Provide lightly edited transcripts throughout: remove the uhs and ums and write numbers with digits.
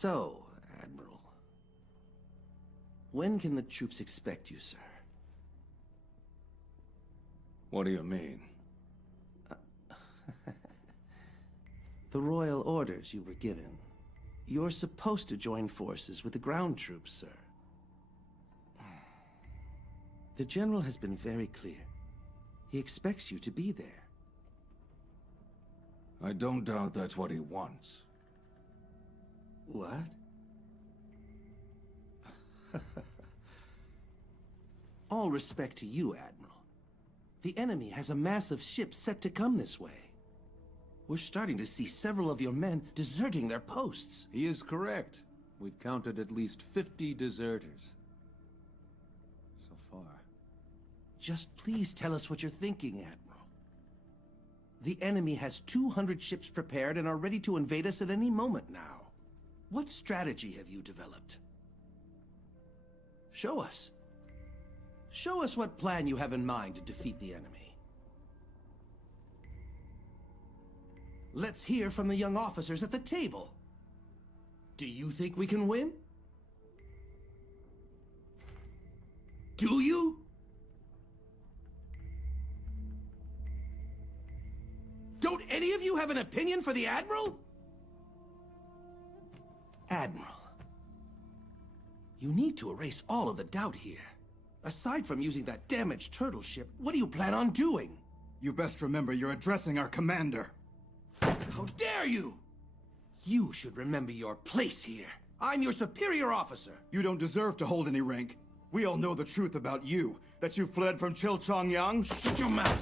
So, Admiral, when can the troops expect you, sir? What do you mean? The royal orders you were given. You're supposed to join forces with the ground troops, sir. The General has been very clear. He expects you to be there. I don't doubt that's what he wants. What? All respect to you, Admiral. The enemy has a massive ship set to come this way. We're starting to see several of your men deserting their posts. He is correct. We've counted at least 50 deserters. So far. Just please tell us what you're thinking, Admiral. The enemy has 200 ships prepared and are ready to invade us at any moment now. What strategy have you developed? Show us. Show us what plan you have in mind to defeat the enemy. Let's hear from the young officers at the table. Do you think we can win? Do you? Don't any of you have an opinion for the Admiral? Admiral, you need to erase all of the doubt here. Aside from using that damaged turtle ship, what do you plan on doing? You best remember you're addressing our commander. How dare you! You should remember your place here. I'm your superior officer. You don't deserve to hold any rank. We all know the truth about you, that you fled from Chilchongyang. Shut your mouth!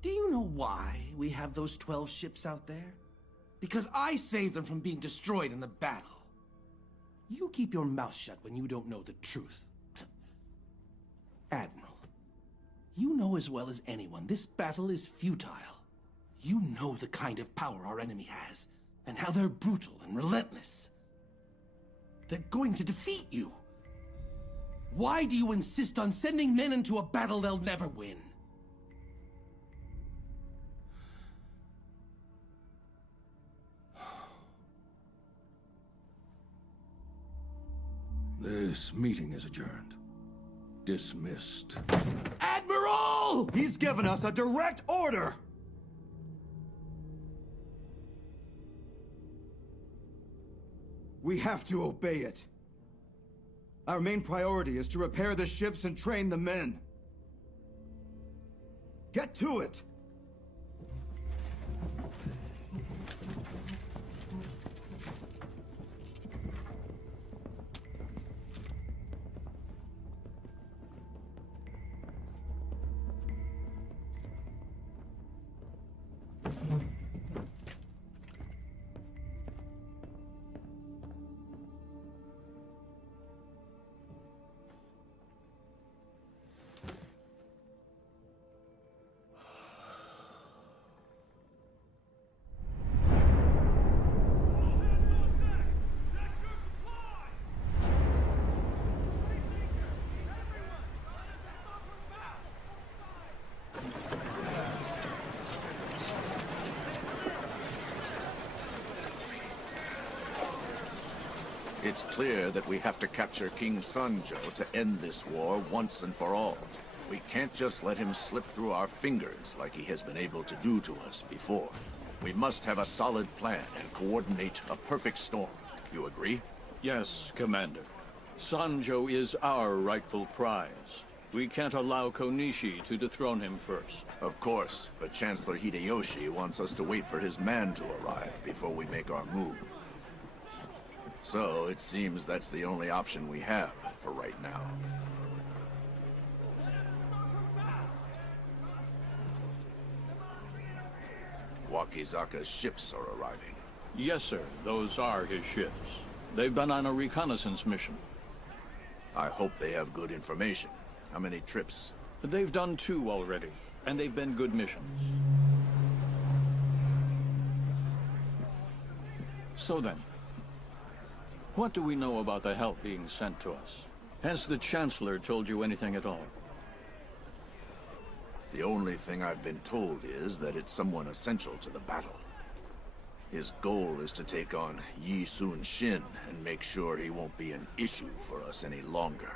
Do you know why we have those 12 ships out there? Because I saved them from being destroyed in the battle. You keep your mouth shut when you don't know the truth. Admiral, you know as well as anyone this battle is futile. You know the kind of power our enemy has, and how they're brutal and relentless. They're going to defeat you. Why do you insist on sending men into a battle they'll never win? This meeting is adjourned. Dismissed. Admiral! He's given us a direct order! We have to obey it. Our main priority is to repair the ships and train the men. Get to it! It's clear that we have to capture King Sanjo to end this war once and for all. We can't just let him slip through our fingers like he has been able to do to us before. We must have a solid plan and coordinate a perfect storm. You agree? Yes, Commander. Sanjo is our rightful prize. We can't allow Konishi to dethrone him first. Of course, but Chancellor Hideyoshi wants us to wait for his man to arrive before we make our move. So, it seems that's the only option we have for right now. Wakizaka's ships are arriving. Yes, sir. Those are his ships. They've been on a reconnaissance mission. I hope they have good information. How many trips? They've done 2 already, and they've been good missions. So then, what do we know about the help being sent to us? Has the Chancellor told you anything at all? The only thing I've been told is that it's someone essential to the battle. His goal is to take on Yi Sun-shin and make sure he won't be an issue for us any longer.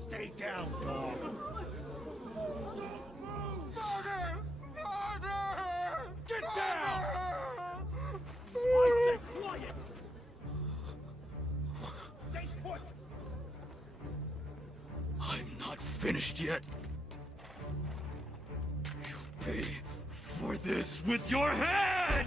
Stay down, dog. Get down! I said quiet! Stay put! I'm not finished yet. You pay for this with your head!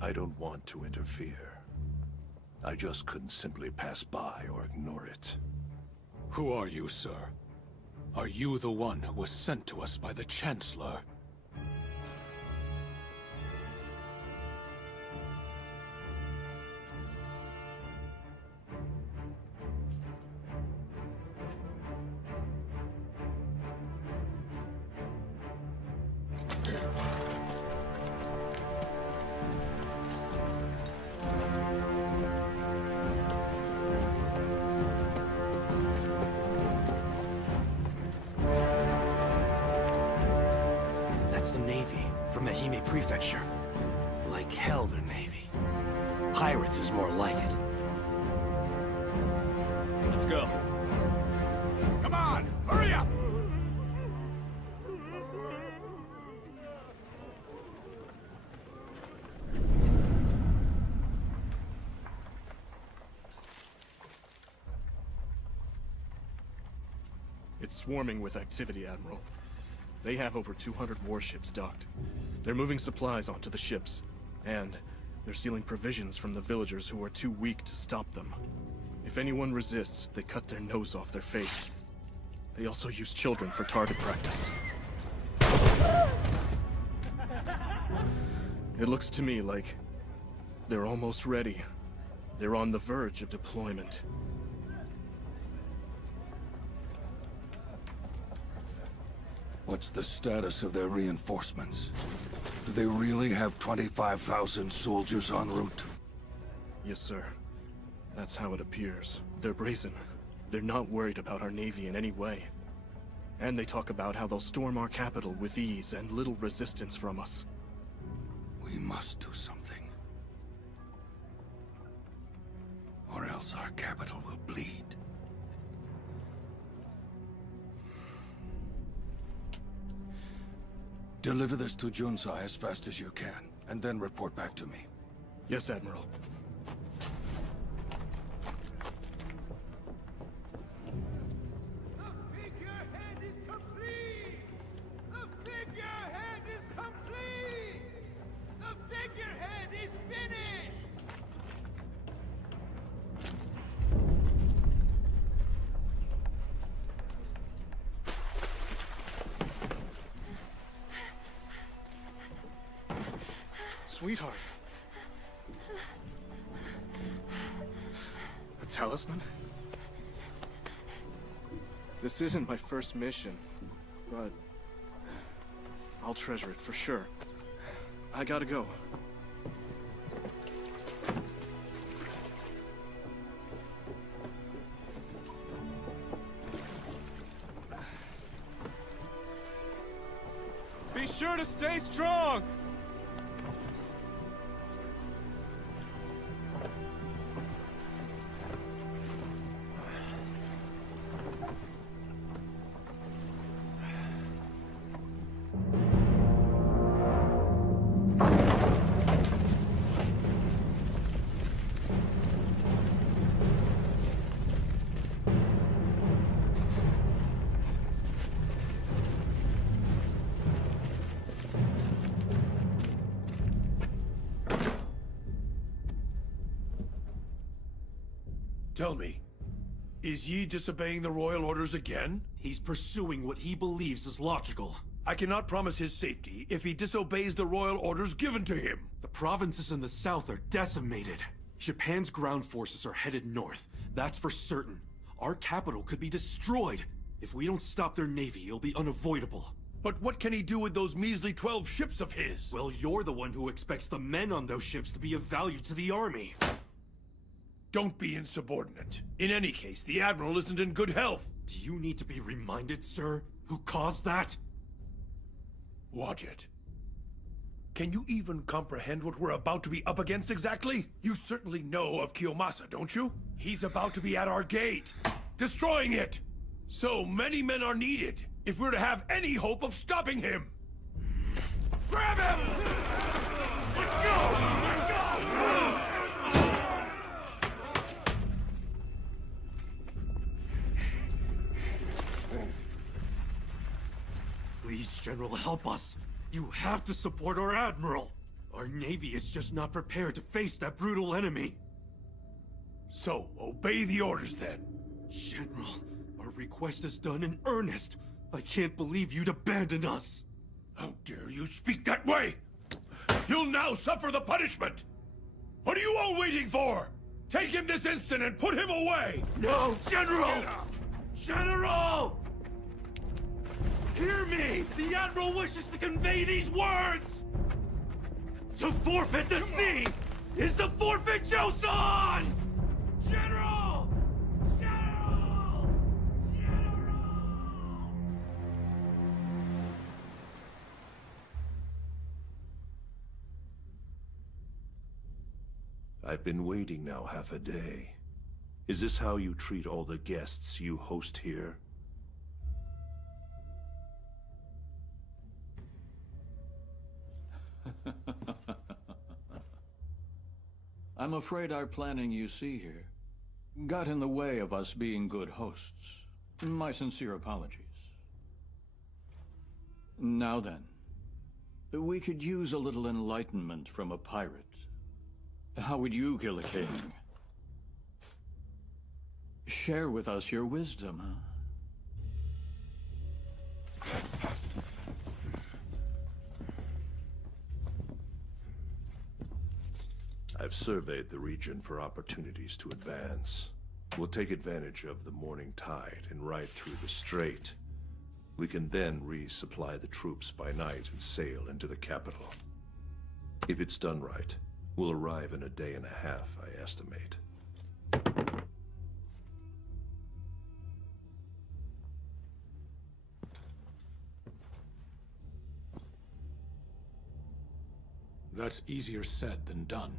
I don't want to interfere. I just couldn't simply pass by or ignore it. Who are you, sir? Are you the one who was sent to us by the Chancellor? That's the Navy, from the Hime Prefecture. Like hell, they're Navy. Pirates is more like it. Let's go. Come on, hurry up! It's swarming with activity, Admiral. They have over 200 warships docked. They're moving supplies onto the ships, and they're stealing provisions from the villagers who are too weak to stop them. If anyone resists, they cut their nose off their face. They also use children for target practice. It looks to me like they're almost ready. They're on the verge of deployment. What's the status of their reinforcements? Do they really have 25,000 soldiers en route? Yes, sir. That's how it appears. They're brazen. They're not worried about our navy in any way. And they talk about how they'll storm our capital with ease and little resistance from us. We must do something. or else our capital will bleed. Deliver this to Junsai as fast as you can, and then report back to me. Yes, Admiral. Sweetheart. A talisman? This isn't my first mission, but I'll treasure it for sure. I gotta go. Be sure to stay strong! Tell me, is Yi disobeying the royal orders again? He's pursuing what he believes is logical. I cannot promise his safety if he disobeys the royal orders given to him. The provinces in the south are decimated. Japan's ground forces are headed north. That's for certain. Our capital could be destroyed. If we don't stop their navy, it'll be unavoidable. But what can he do with those measly 12 ships of his? Well, you're the one who expects the men on those ships to be of value to the army. Don't be insubordinate. In any case, the Admiral isn't in good health. Do you need to be reminded, sir, who caused that? Watch it. Can you even comprehend what we're about to be up against exactly? You certainly know of Kiyomasa, don't you? He's about to be at our gate, destroying it. So many men are needed if we're to have any hope of stopping him. Grab him! Let's go! Let's go! Please, General, help us. You have to support our Admiral. Our Navy is just not prepared to face that brutal enemy. So, obey the orders then. General, our request is done in earnest. I can't believe you'd abandon us. How dare you speak that way? You'll now suffer the punishment. What are you all waiting for? Take him this instant and put him away! No, General! General! Hear me! The Admiral wishes to convey these words! To forfeit the sea is to forfeit Joseon! General! General! General! I've been waiting now half a day. Is this how you treat all the guests you host here? I'm afraid our planning you see here got in the way of us being good hosts. My sincere apologies. Now then, we could use a little enlightenment from a pirate. How would you kill a king? Share with us your wisdom, huh? I've surveyed the region for opportunities to advance. We'll take advantage of the morning tide and ride through the strait. We can then resupply the troops by night and sail into the capital. If it's done right, we'll arrive in a day and a half, I estimate. That's easier said than done.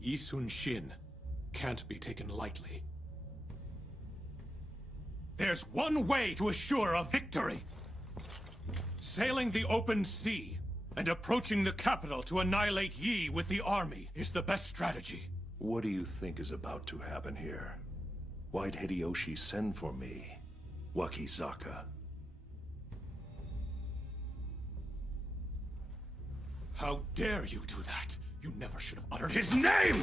Yi Sun-shin, can't be taken lightly. There's one way to assure a victory. Sailing the open sea and approaching the capital to annihilate Yi with the army is the best strategy. What do you think is about to happen here? Why'd Hideyoshi send for me, Wakizaka? How dare you do that? You never should have uttered his name!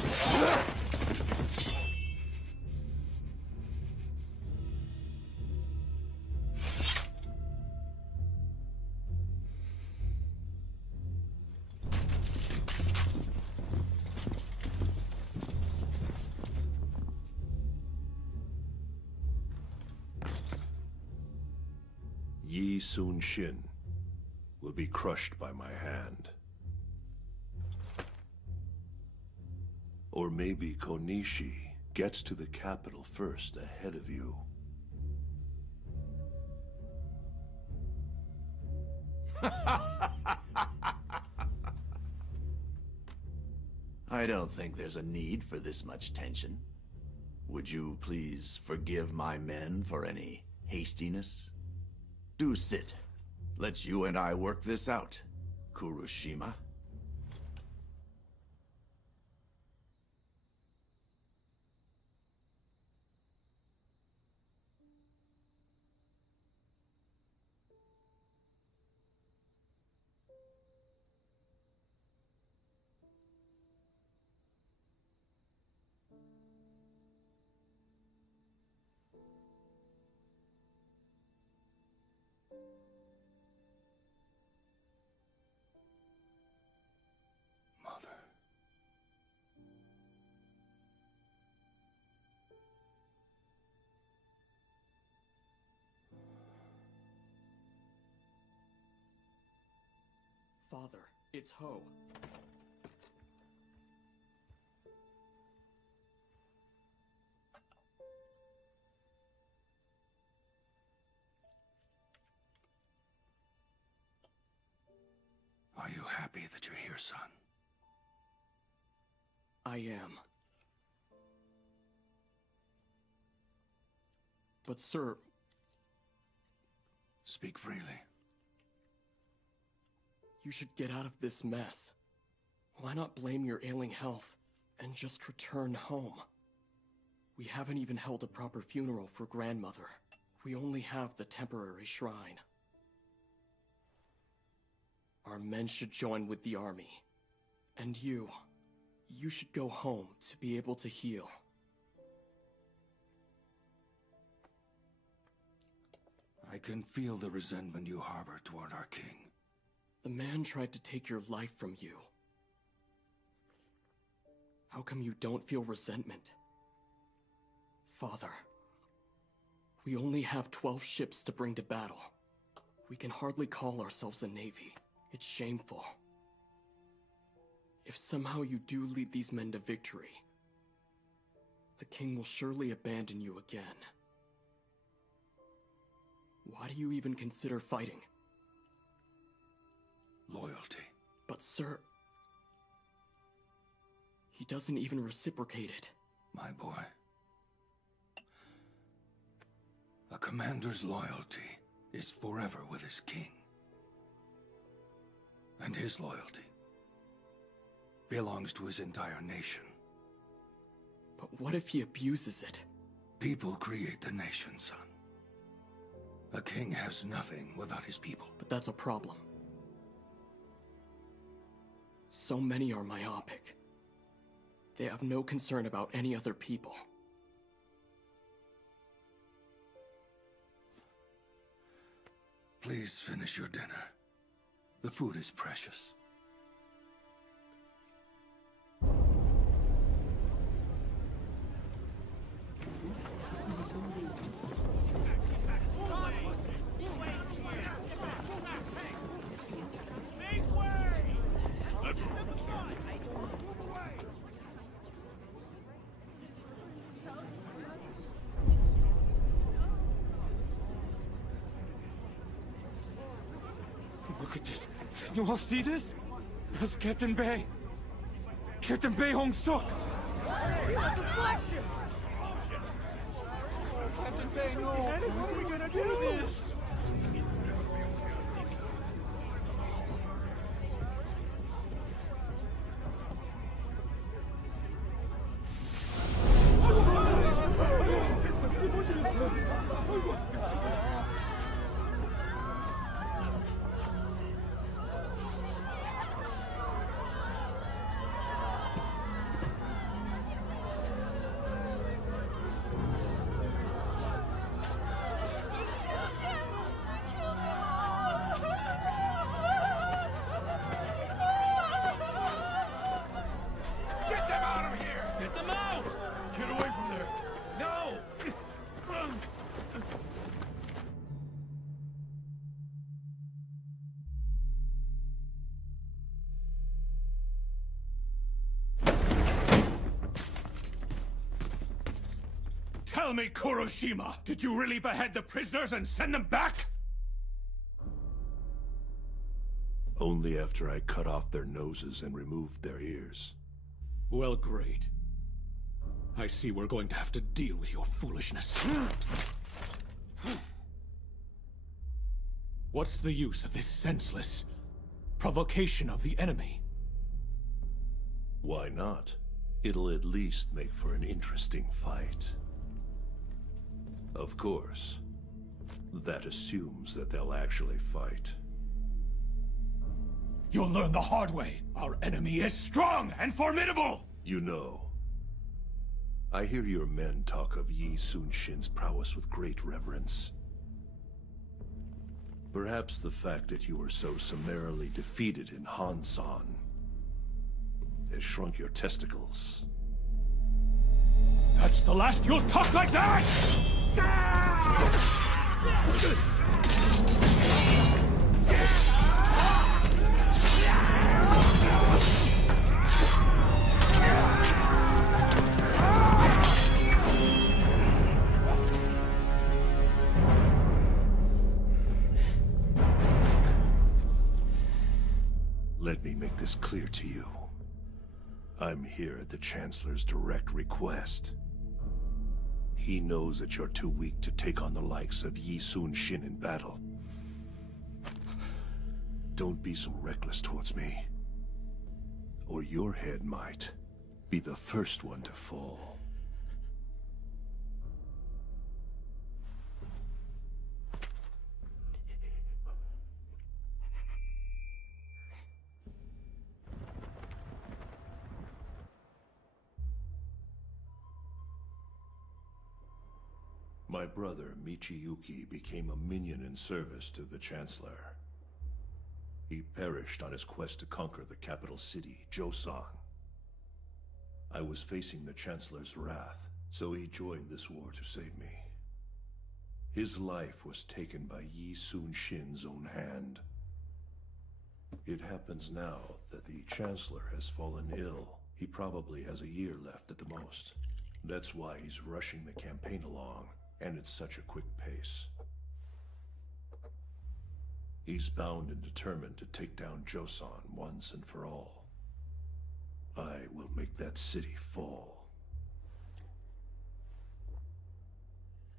Yi Sun-shin will be crushed by my hand. Or maybe Konishi gets to the capital first ahead of you. I don't think there's a need for this much tension. Would you please forgive my men for any hastiness? Do sit. Let's you and I work this out, Kurushima. Father, it's Ho. Are you happy that you're here, son? I am. But sir... Speak freely. You should get out of this mess. Why not blame your ailing health and just return home? We haven't even held a proper funeral for grandmother. We only have the temporary shrine. Our men should join with the army. And you should go home to be able to heal. I can feel the resentment you harbor toward our king. The man tried to take your life from you. How come you don't feel resentment? Father, we only have 12 ships to bring to battle. We can hardly call ourselves a navy. It's shameful. If somehow you do lead these men to victory, the king will surely abandon you again. Why do you even consider fighting? Loyalty. But sir... he doesn't even reciprocate it. My boy. A commander's loyalty is forever with his king. And his loyalty belongs to his entire nation. But what if he abuses it? People create the nation, son. A king has nothing without his people. But that's a problem. So many are myopic. They have no concern about any other people. Please finish your dinner. The food is precious. Look at this. Can you all see this? That's Captain Bei. Captain Bei Hong-suk. Deflection! Captain Fei, no! What are we gonna do this? Tell me, Kuroshima, did you really behead the prisoners and send them back? Only after I cut off their noses and removed their ears. Well, great. I see we're going to have to deal with your foolishness. What's the use of this senseless provocation of the enemy? Why not? It'll at least make for an interesting fight. Of course, that assumes that they'll actually fight. You'll learn the hard way. Our enemy is strong and formidable! You know, I hear your men talk of Yi Sun-shin's prowess with great reverence. Perhaps the fact that you were so summarily defeated in Han-san has shrunk your testicles. That's the last you'll talk like that! Let me make this clear to you. I'm here at the Chancellor's direct request. He knows that you're too weak to take on the likes of Yi Sun-shin in battle. Don't be so reckless towards me, or your head might be the first one to fall. My brother, Michiyuki, became a minion in service to the Chancellor. He perished on his quest to conquer the capital city, Joseon. I was facing the Chancellor's wrath, so he joined this war to save me. His life was taken by Yi Sun-shin's own hand. It happens now that the Chancellor has fallen ill. He probably has a year left at the most. That's why he's rushing the campaign along. And it's such a quick pace. He's bound and determined to take down Joseon once and for all. I will make that city fall.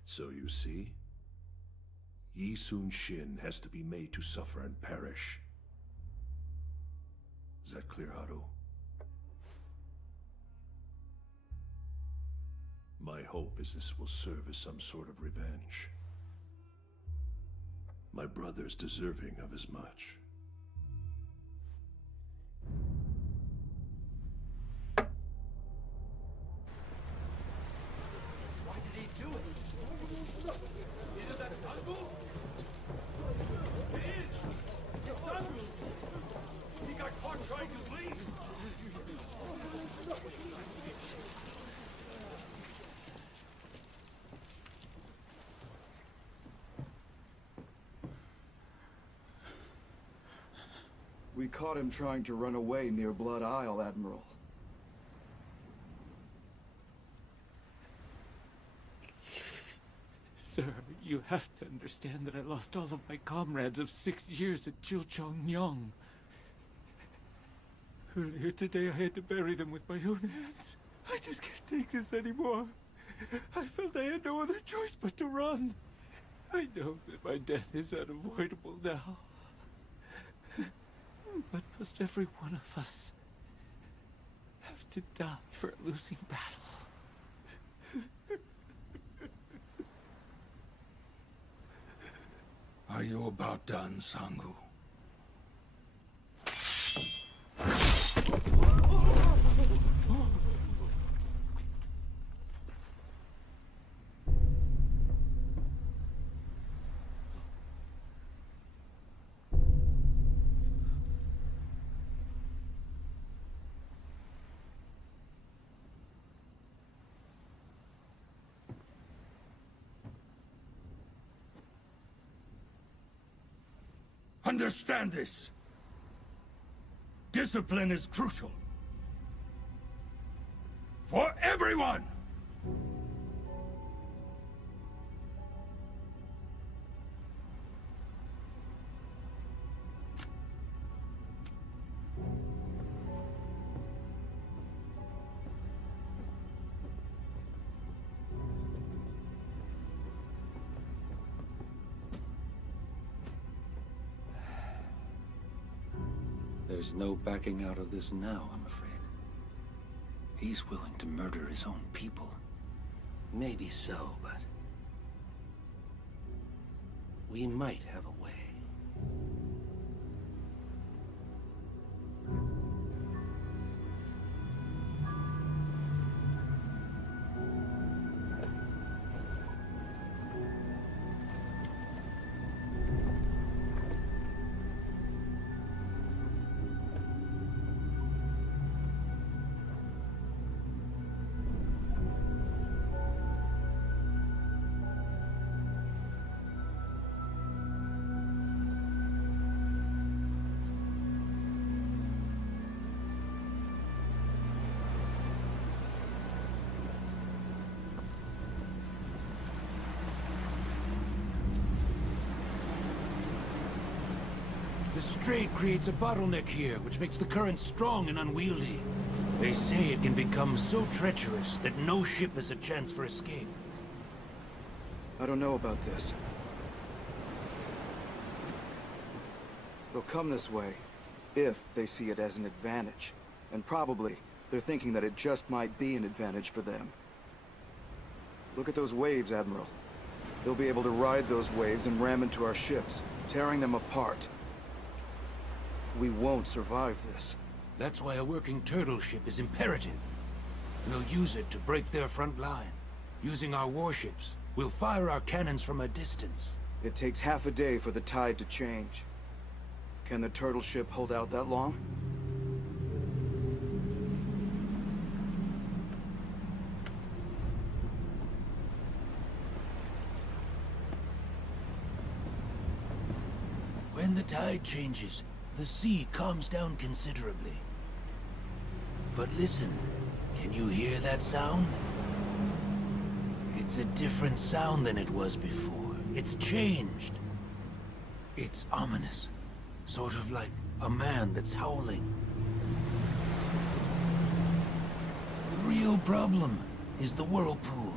So you see, Yi Sun-shin has to be made to suffer and perish. Is that clear, Haru? My hope is this will serve as some sort of revenge. My brother's deserving of as much. Why did he do it? Isn't that Sangu? It is! Sangu! He got caught trying to leave! We caught him trying to run away near Blood Isle, Admiral. Sir, you have to understand that I lost all of my comrades of 6 years at Chilchongyong. Earlier today, I had to bury them with my own hands. I just can't take this anymore. I felt I had no other choice but to run. I know that my death is unavoidable now. But must every one of us have to die for a losing battle? Are you about done, Sangu? Understand this. Discipline is crucial. For everyone! There's no backing out of this now, I'm afraid. He's willing to murder his own people. Maybe so, but we might have a way. The strait creates a bottleneck here, which makes the current strong and unwieldy. They say it can become so treacherous that no ship has a chance for escape. I don't know about this. They'll come this way, if they see it as an advantage. And probably, they're thinking that it just might be an advantage for them. Look at those waves, Admiral. They'll be able to ride those waves and ram into our ships, tearing them apart. We won't survive this. That's why a working turtle ship is imperative. We'll use it to break their front line. Using our warships, we'll fire our cannons from a distance. It takes half a day for the tide to change. Can the turtle ship hold out that long? When the tide changes, the sea calms down considerably. But listen, can you hear that sound? It's a different sound than it was before. It's changed. It's ominous. Sort of like a man that's howling. The real problem is the whirlpool.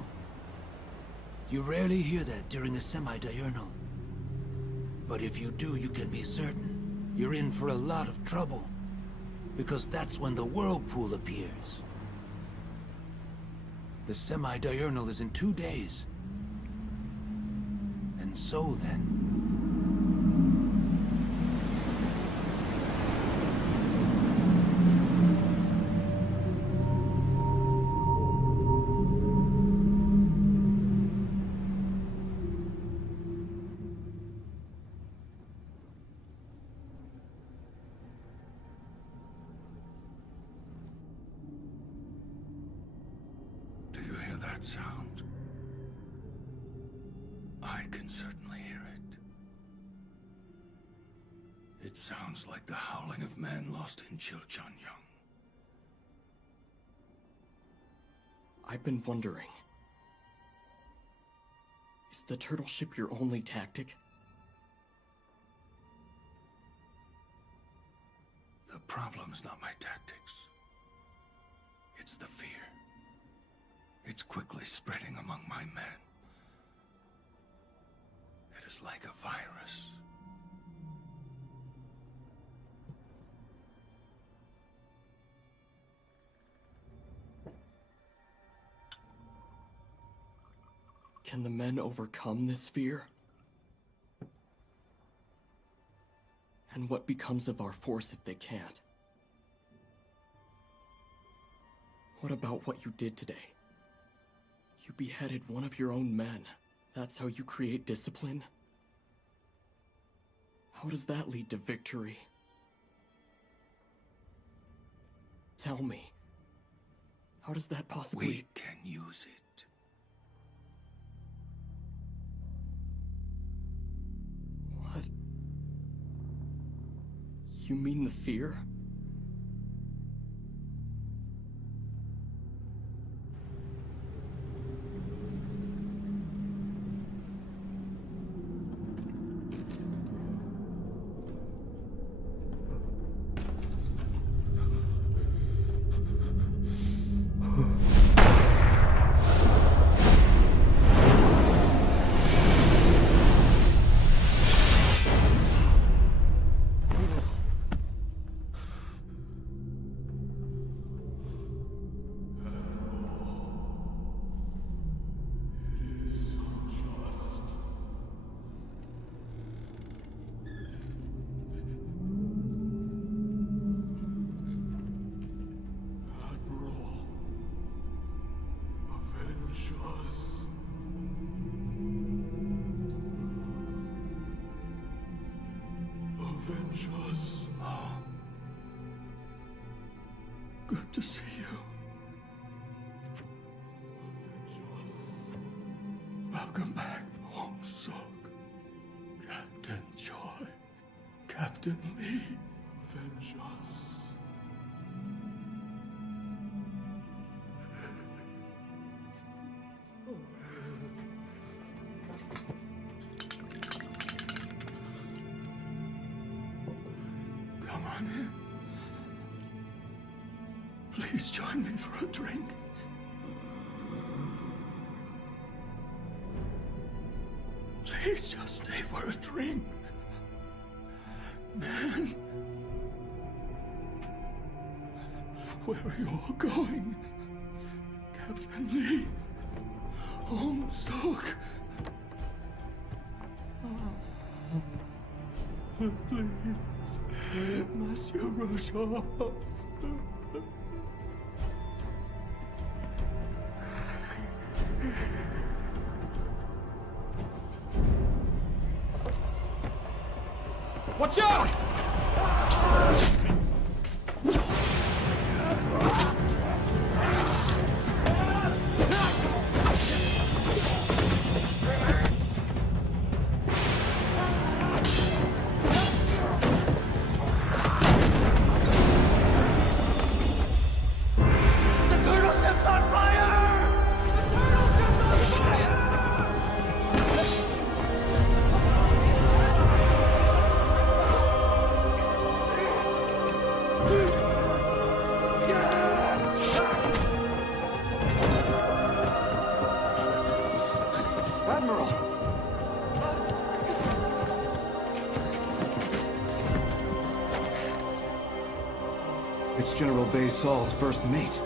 You rarely hear that during a semi-diurnal. But if you do, you can be certain you're in for a lot of trouble. Because that's when the whirlpool appears. The semi-diurnal is in 2 days. And so then... That sound. I can certainly hear it. It sounds like the howling of men lost in Chilchanyang. I've been wondering. Is the turtle ship your only tactic? The problem's not my tactics. It's the fear. It's quickly spreading among my men. It is like a virus. Can the men overcome this fear? And what becomes of our force if they can't? What about what you did today? You beheaded one of your own men. That's how you create discipline? How does that lead to victory? Tell me. How does that possibly... We can use it. What? You mean the fear? Good to see you. Welcome back, ا´´18. Captain Joy. Captain Lee. Avenge us. Come on in. Please join me for a drink. Please just stay for a drink. Man. Where are you all going? Captain Lee. ا´´18. Please. Monsieur Rochard. Watch out! The turtle ship's on fire! The turtle ship's on fire! Admiral! It's General Bay Saul's first mate.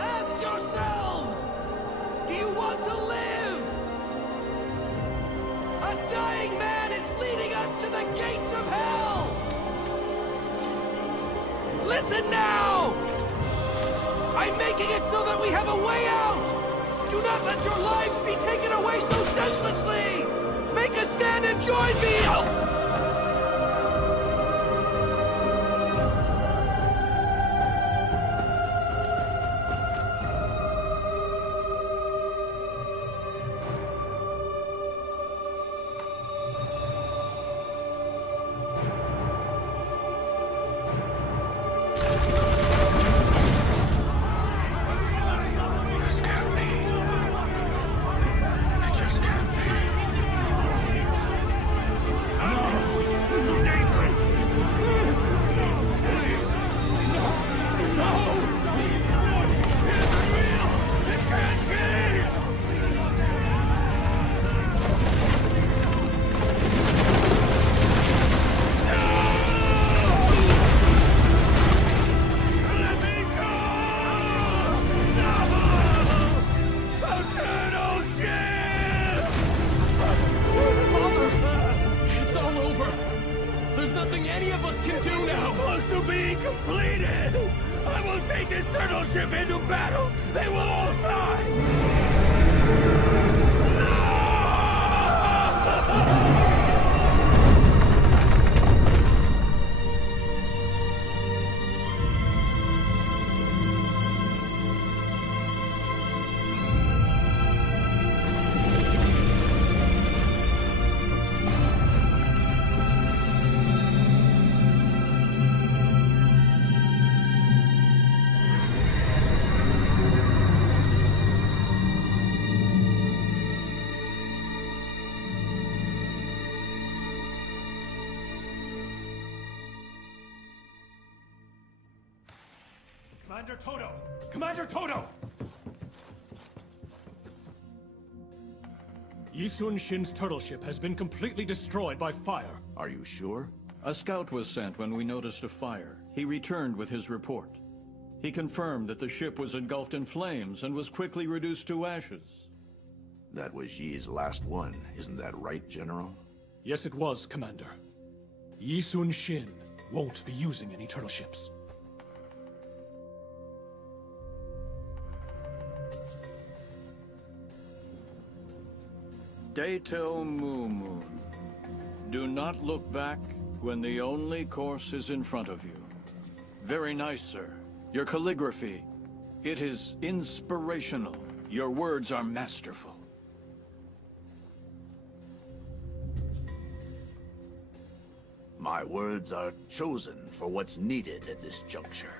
Ask yourselves! Do you want to live? A dying man is leading us to the gates of hell! Listen now! I'm making it so that we have a way out! Do not let your lives be taken away so senselessly! Make a stand and join me! Oh! ship into battle, they will all die! Commander Toto! Commander Toto! Yisun Shin's turtle ship has been completely destroyed by fire. Are you sure? A scout was sent when we noticed a fire. He returned with his report. He confirmed that the ship was engulfed in flames and was quickly reduced to ashes. That was Yi's last one, isn't that right, General? Yes, it was, Commander. Yisun Shin won't be using any turtle ships. Dato Moon. Do not look back when the only course is in front of you. Very nice, sir. Your calligraphy, it is inspirational. Your words are masterful. My words are chosen for what's needed at this juncture.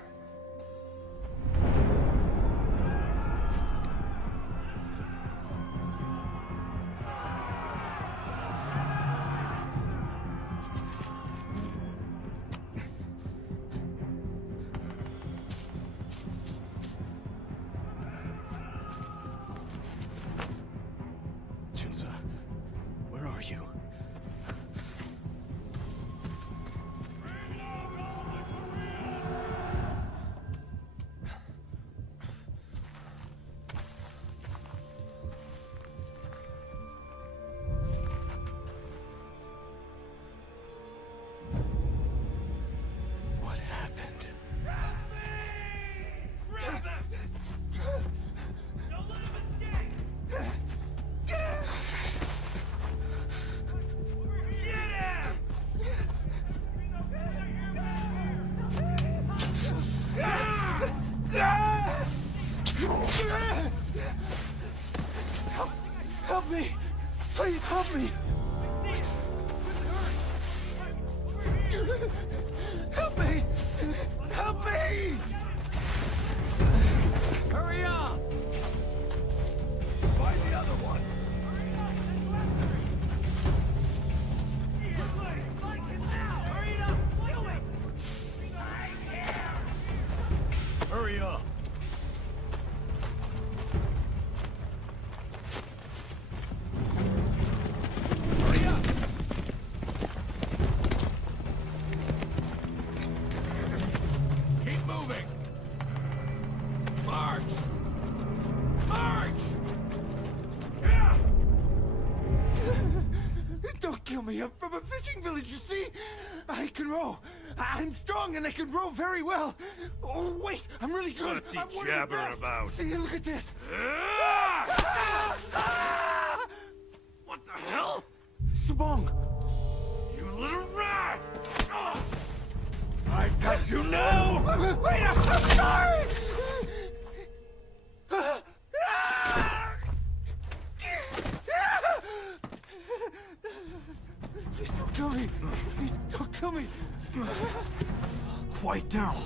Where are you? What happened? Help me! Please help me! Help me! Help me! Hurry up! Find the other one! Hurry up! Keep moving! March! March! Don't kill me. I'm from a fishing village, you see? I can row. I'm strong and I can row very well. Oh, wait, I'm really good. What's he I'm one of the jabbering best. about? See, look at this. What the hell? Subong. You little rat! I've got you now! Wait, I'm sorry! Please don't kill me. Please don't kill me. Quiet down.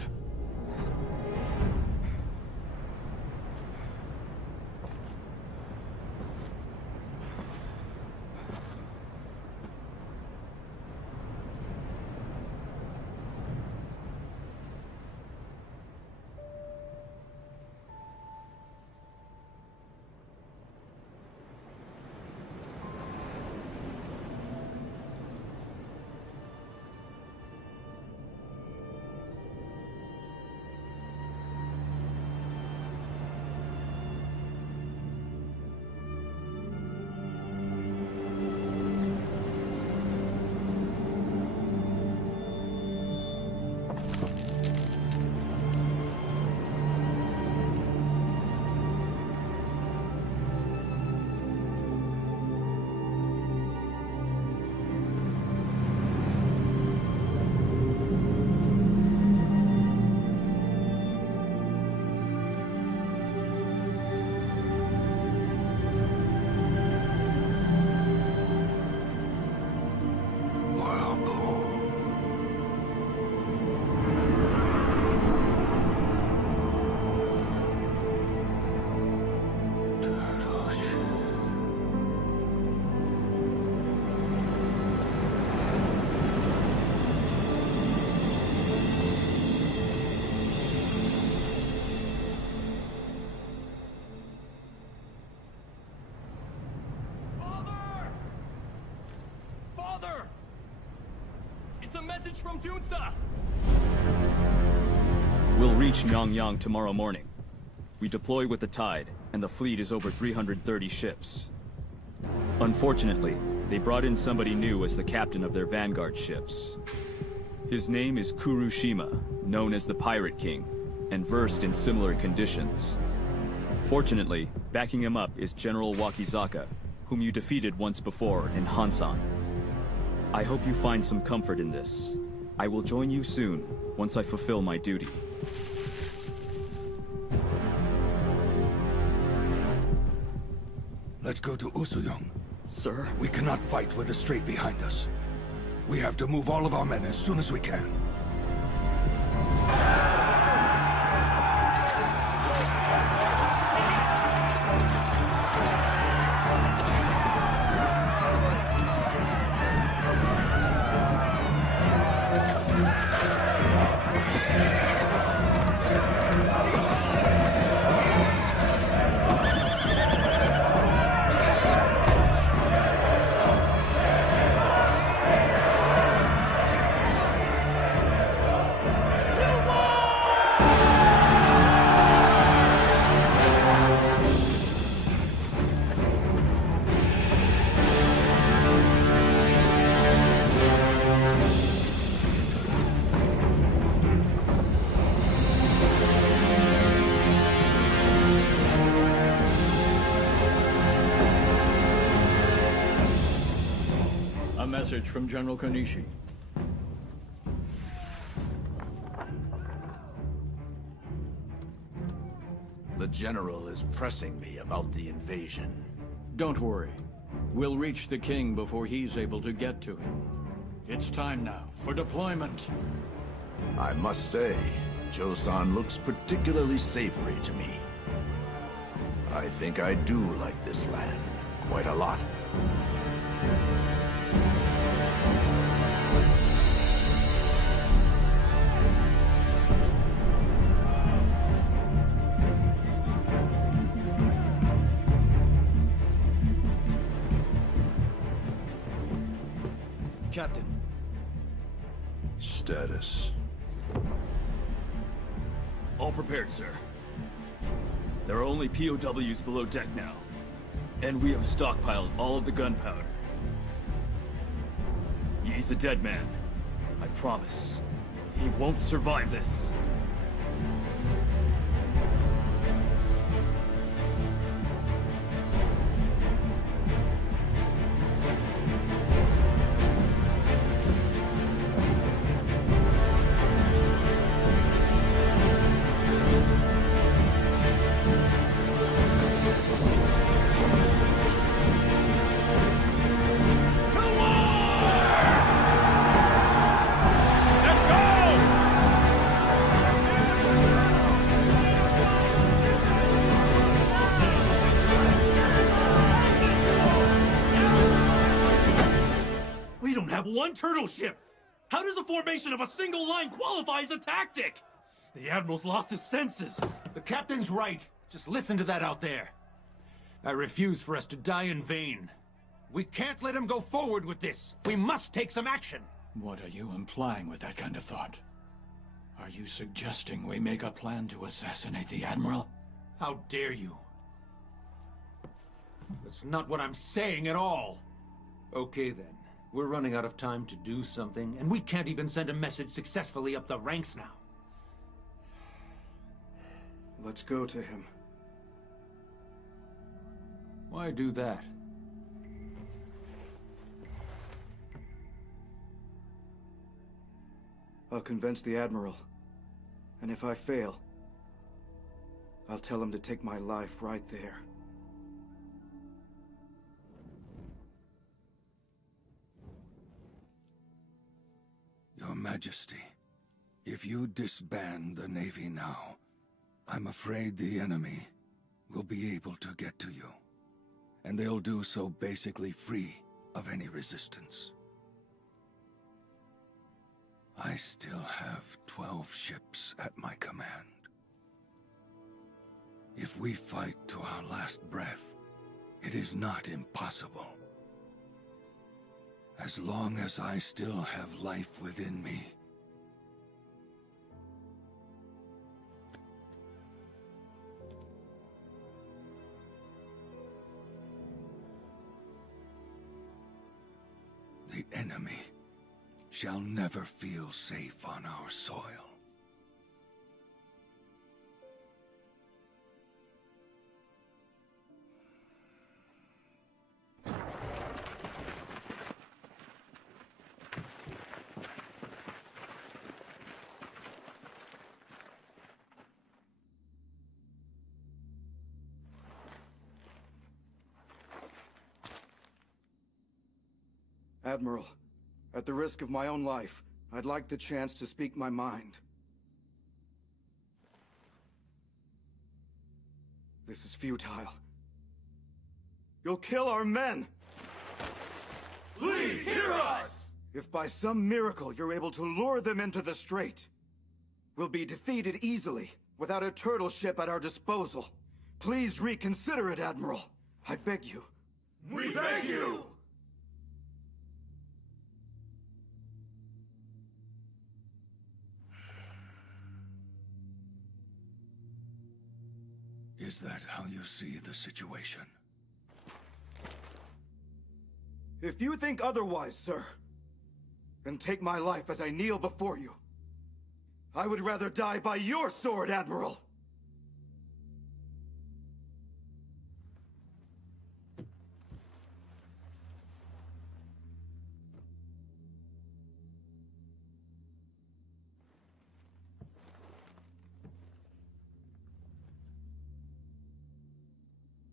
message from Junsa! We'll reach Myeongyang tomorrow morning. We deploy with the tide, and the fleet is over 330 ships. Unfortunately, they brought in somebody new as the captain of their vanguard ships. His name is Kurushima, known as the Pirate King, and versed in similar conditions. Fortunately, backing him up is General Wakizaka, whom you defeated once before in Hansan. I hope you find some comfort in this. I will join you soon, once I fulfill my duty. Let's go to Usuyong. Sir? We cannot fight with the strait behind us. We have to move all of our men as soon as we can. Message from General Konishi. The General is pressing me about the invasion. Don't worry. We'll reach the king before he's able to get to him. It's time now for deployment. I must say, Joseon looks particularly savory to me. I think I do like this land quite a lot. Captain. Status. All prepared, sir. There are only POWs below deck now. And we have stockpiled all of the gunpowder. He's a dead man. I promise. He won't survive this. One turtle ship! How does a formation of a single line qualify as a tactic? The Admiral's lost his senses. The captain's right. Just listen to that out there. I refuse for us to die in vain. We can't let him go forward with this. We must take some action. What are you implying with that kind of thought? Are you suggesting we make a plan to assassinate the Admiral? How dare you? That's not what I'm saying at all. Okay then. We're running out of time to do something, and we can't even send a message successfully up the ranks now. Let's go to him. Why do that? I'll convince the Admiral. And if I fail, I'll tell him to take my life right there. Your Majesty, if you disband the Navy now, I'm afraid the enemy will be able to get to you. And they'll do so basically free of any resistance. I still have 12 ships at my command. If we fight to our last breath, it is not impossible. As long as I still have life within me. The enemy shall never feel safe on our soil. Admiral, at the risk of my own life, I'd like the chance to speak my mind. This is futile. You'll kill our men! Please, hear us! If by some miracle you're able to lure them into the strait, we'll be defeated easily, without a turtle ship at our disposal. Please reconsider it, Admiral. I beg you. We beg you! Is that how you see the situation? If you think otherwise, sir, then take my life as I kneel before you. I would rather die by your sword, Admiral!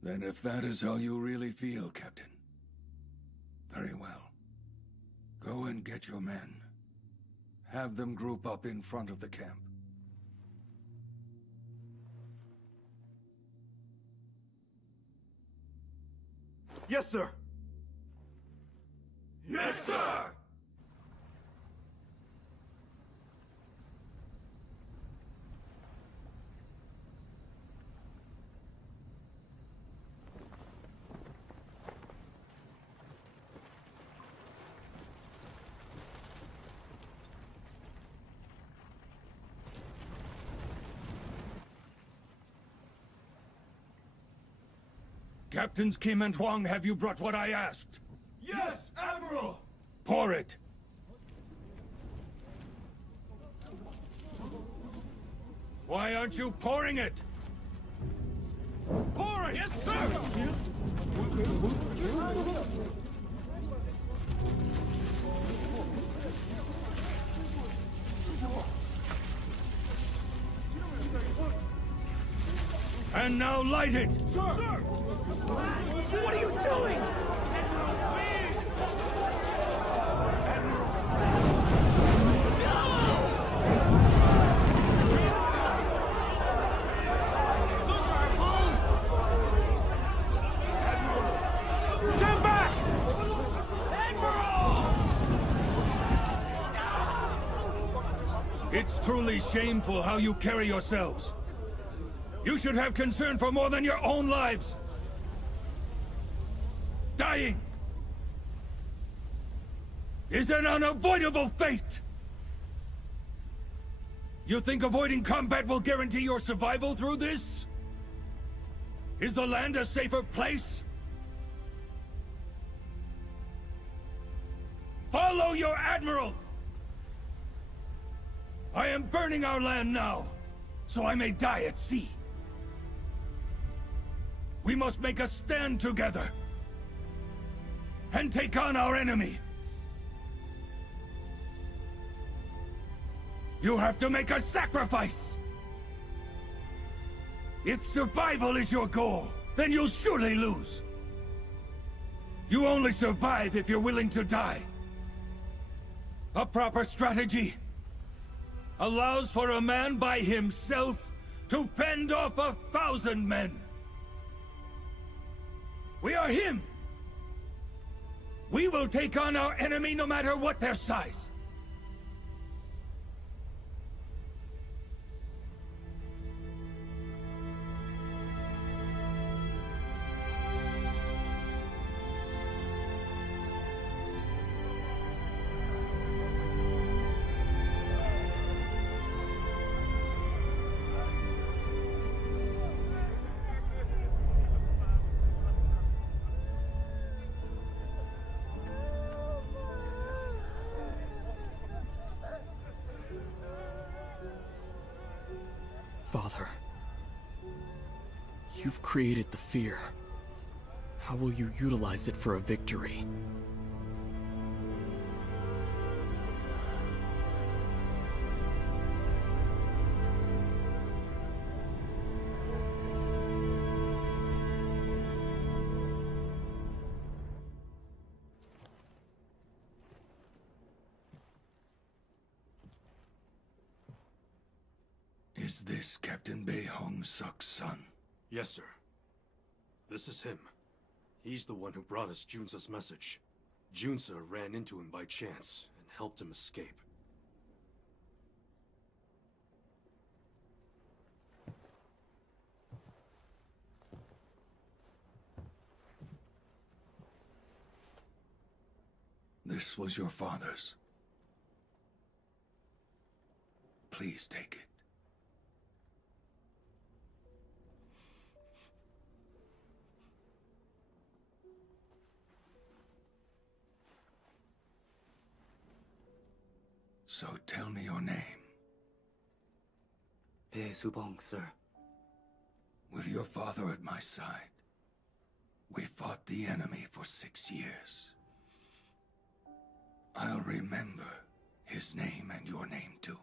Then if that is how you really feel, Captain, very well. Go and get your men. Have them group up in front of the camp. Yes, sir! Yes, sir! Captains Kim and Huang, have you brought what I asked? Yes, Admiral! Pour it! Why aren't you pouring it? Pour it! Yes, sir! And now light it! Sir! Sir! What are you doing? Stand back! It's truly shameful how you carry yourselves. You should have concern for more than your own lives. Dying is an unavoidable fate. You think avoiding combat will guarantee your survival through this? Is the land a safer place? Follow your admiral! I am burning our land now, so I may die at sea. We must make a stand together and take on our enemy. You have to make a sacrifice. If survival is your goal, then you'll surely lose. You only survive if you're willing to die. A proper strategy allows for a man by himself to fend off 1,000 men. We are him. We will take on our enemy no matter what their size. Father, you've created the fear. How will you utilize it for a victory? Is this Captain Bei Hong Suk's son? Yes, sir. This is him. He's the one who brought us Junsa's message. Junsa ran into him by chance and helped him escape. This was your father's. Please take it. So tell me your name. Bei Subong, sir. With your father at my side, we fought the enemy for 6 years. I'll remember his name and your name too.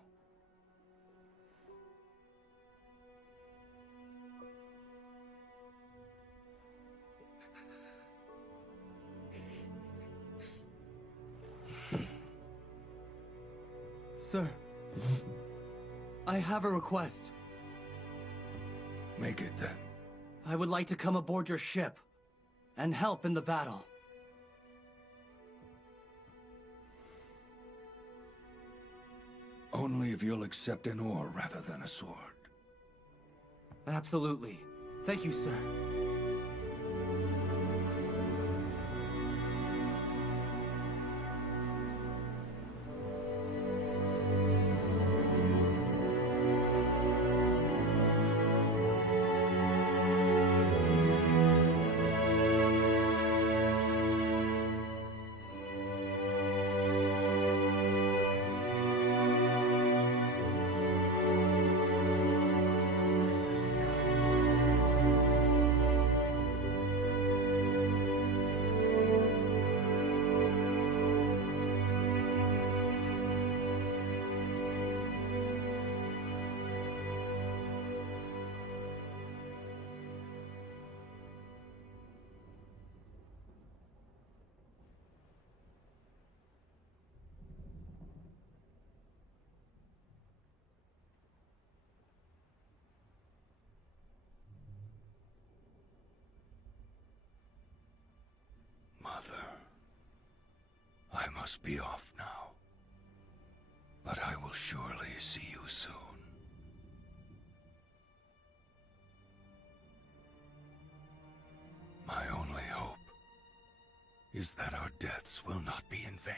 Sir, I have a request. Make it then. I would like to come aboard your ship and help in the battle. Only if you'll accept an oar rather than a sword. Absolutely. Thank you, sir. Mother, I must be off now, but I will surely see you soon. My only hope is that our deaths will not be in vain.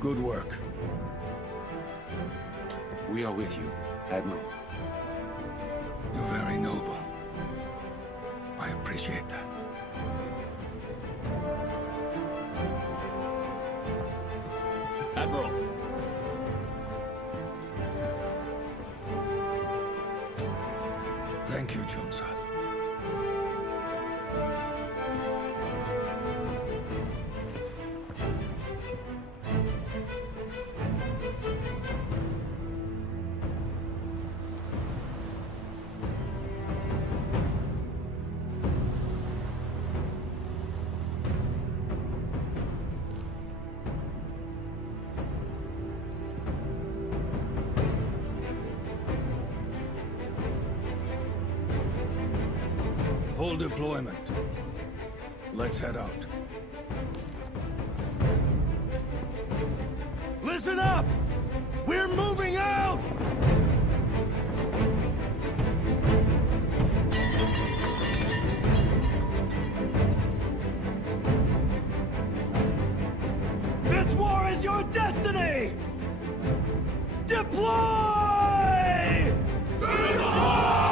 Good work. We are with you, Admiral. You're very noble. I appreciate that. Admiral. Thank you, Junsa. Full deployment. Let's head out. Listen up! We're moving out! This war is your destiny! Deploy! Deploy!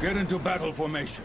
Get into battle formation.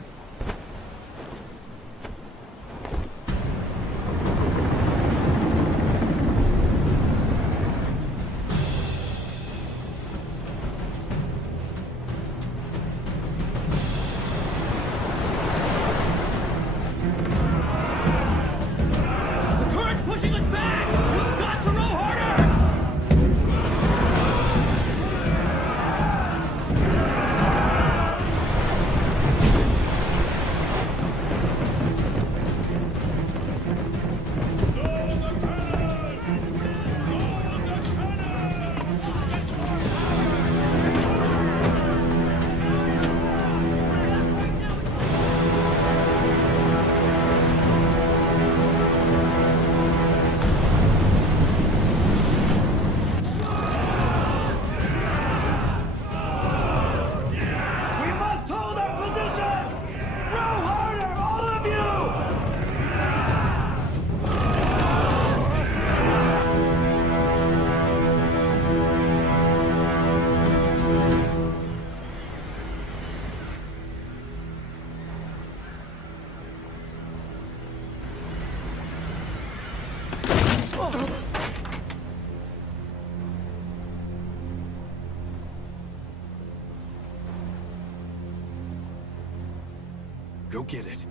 Go get it.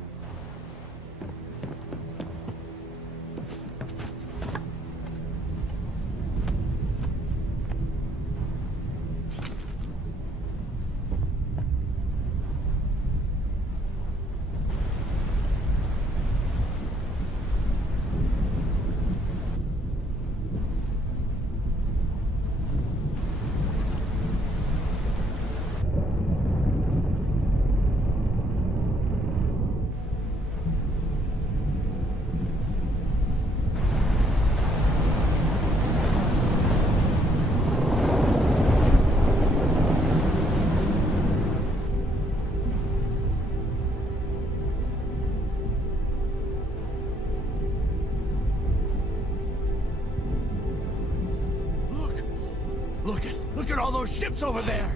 Look at all those ships over there!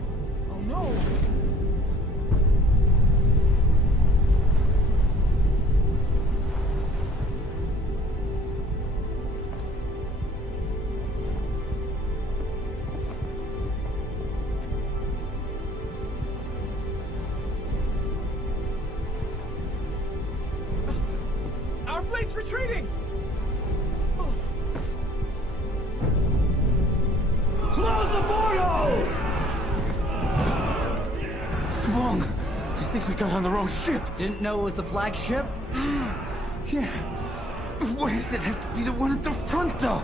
Oh no! Our fleet's retreating! Close the portals! Swung! I think we got on the wrong ship. Didn't know it was the flagship? Yeah. Why does it have to be the one at the front, though?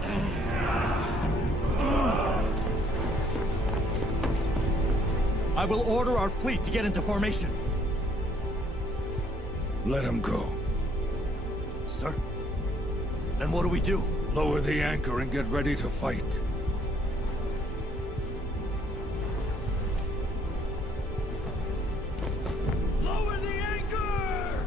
I will order our fleet to get into formation. Let him go. Sir? Then what do we do? Lower the anchor and get ready to fight. Lower the anchor!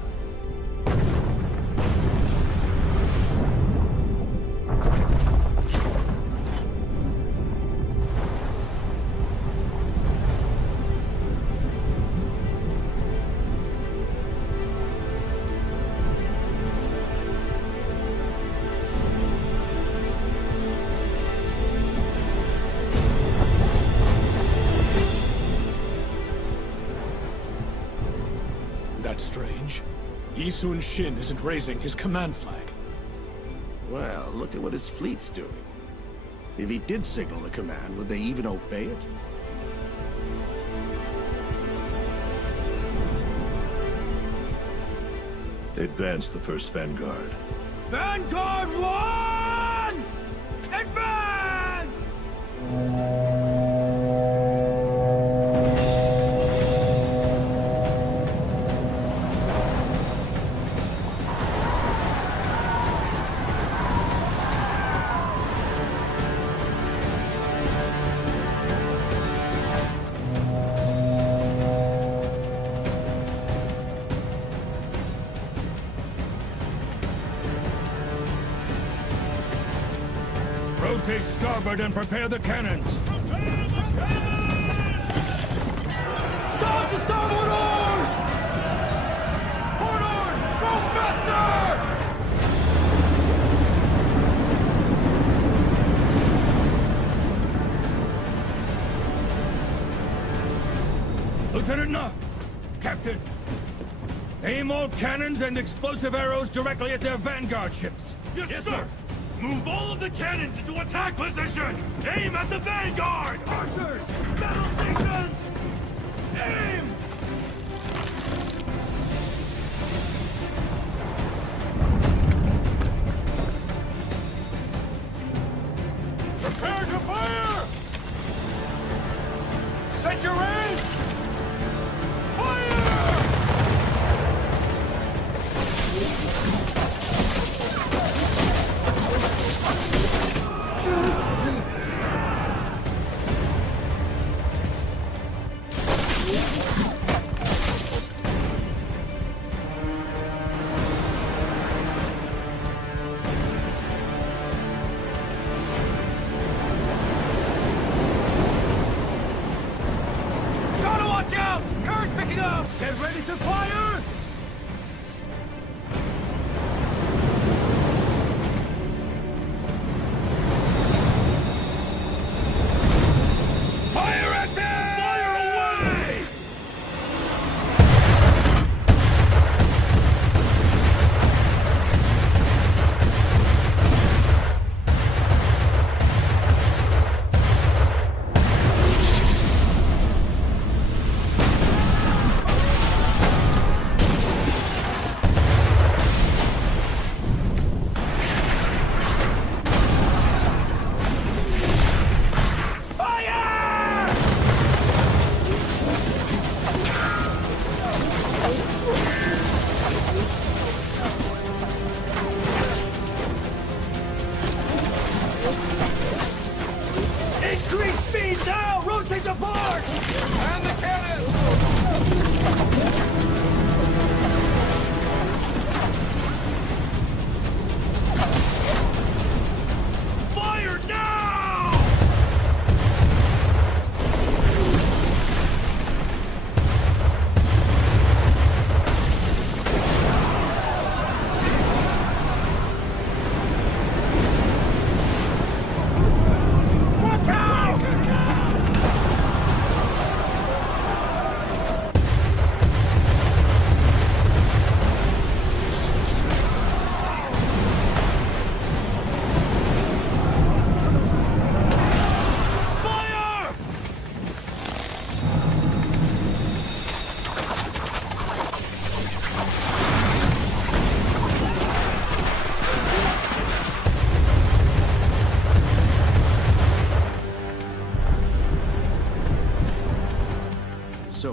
That's strange. Yi Sun-shin isn't raising his command flag. Well, look at what his fleet's doing. If he did signal the command, would they even obey it? Advance the first vanguard. Vanguard 1! Advance! Rotate starboard and prepare the cannons. Stop the starboard oars! Port oars! Row faster! Lieutenant Na! Captain! Aim all cannons and explosive arrows directly at their vanguard ships. Yes, sir! Move all of the cannons into attack position! Aim at the vanguard! Archers! Battle stations! Aim! Prepare to fire! Set your aim! Fire!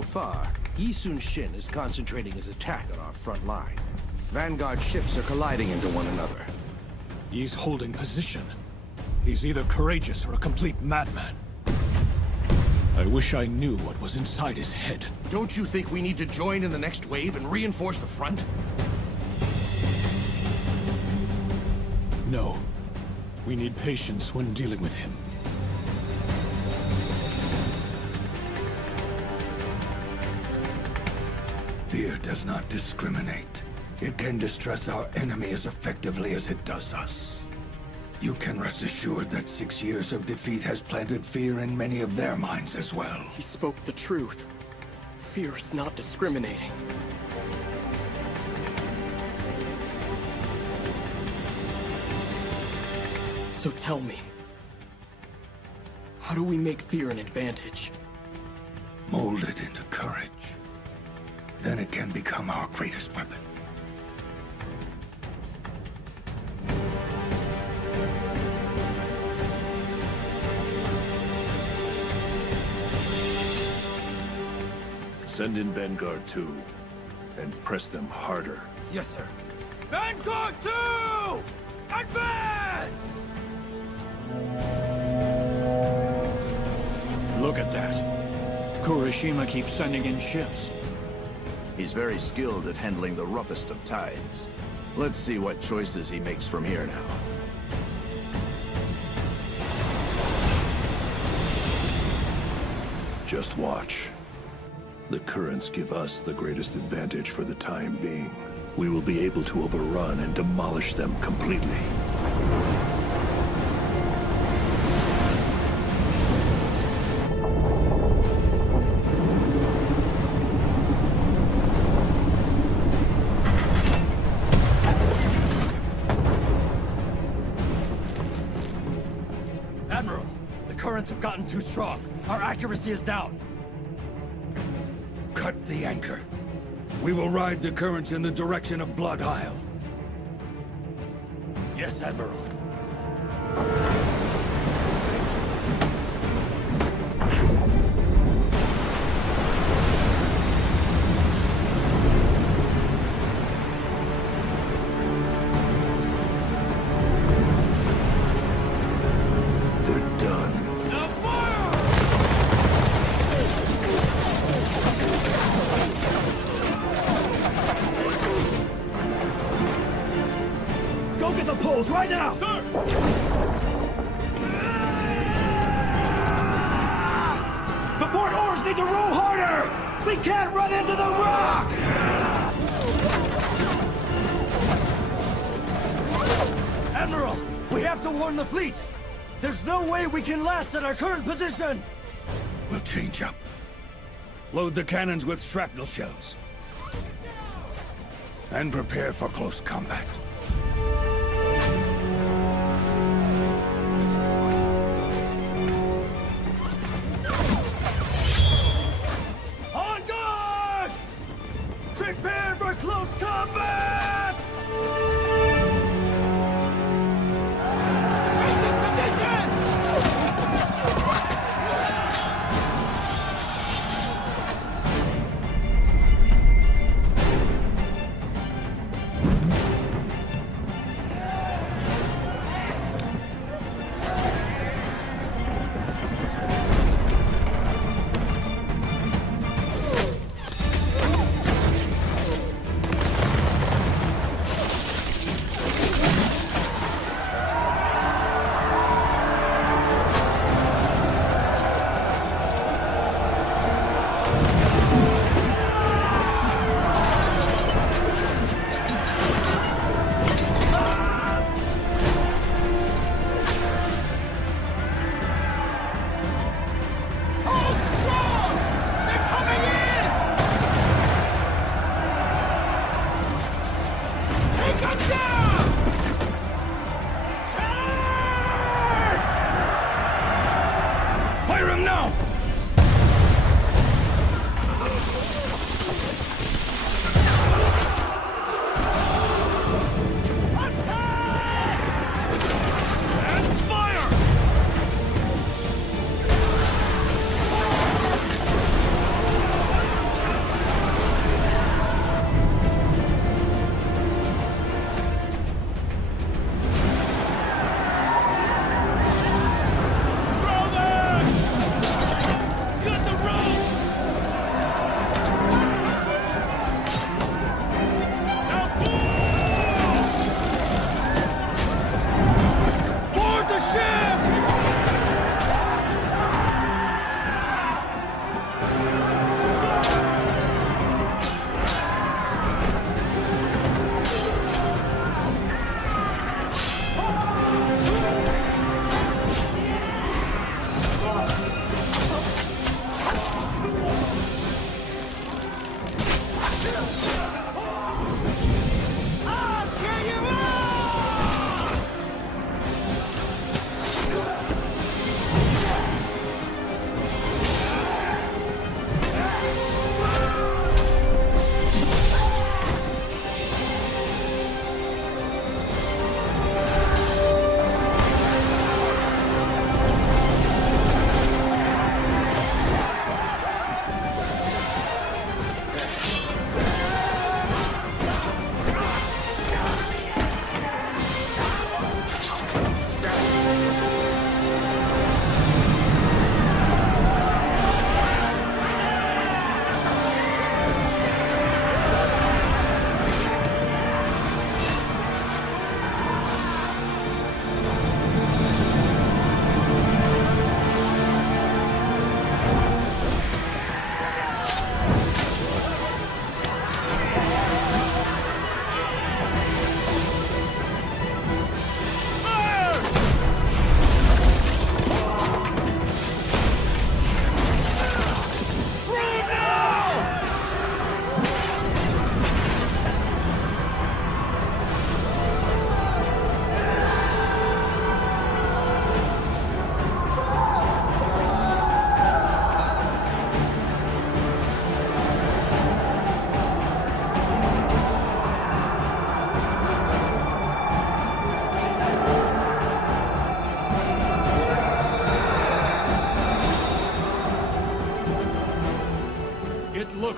So far, Yi Sun-shin is concentrating his attack on our front line. Vanguard ships are colliding into one another. He's holding position. He's either courageous or a complete madman. I wish I knew what was inside his head. Don't you think we need to join in the next wave and reinforce the front? No. We need patience when dealing with him. Fear does not discriminate. It can distress our enemy as effectively as it does us. You can rest assured that 6 years of defeat has planted fear in many of their minds as well. He spoke the truth. Fear is not discriminating. So tell me, how do we make fear an advantage? Mold it into courage. Then it can become our greatest weapon. Send in Vanguard 2 and press them harder. Yes, sir. Vanguard 2! Advance! Look at that. Kurashima keeps sending in ships. He's very skilled at handling the roughest of tides. Let's see what choices he makes from here now. Just watch. The currents give us the greatest advantage for the time being. We will be able to overrun and demolish them completely. Admiral, the currents have gotten too strong. Our accuracy is down. Cut the anchor. We will ride the currents in the direction of Blood Isle. Yes, Admiral. They're done. Go get the poles right now! Sir! The port oars need to row harder! We can't run into the rocks! Admiral, we have to warn the fleet! There's no way we can last at our current position! We'll change up. Load the cannons with shrapnel shells. And prepare for close combat. On guard! Prepare for close combat! Facing position! Fire him now!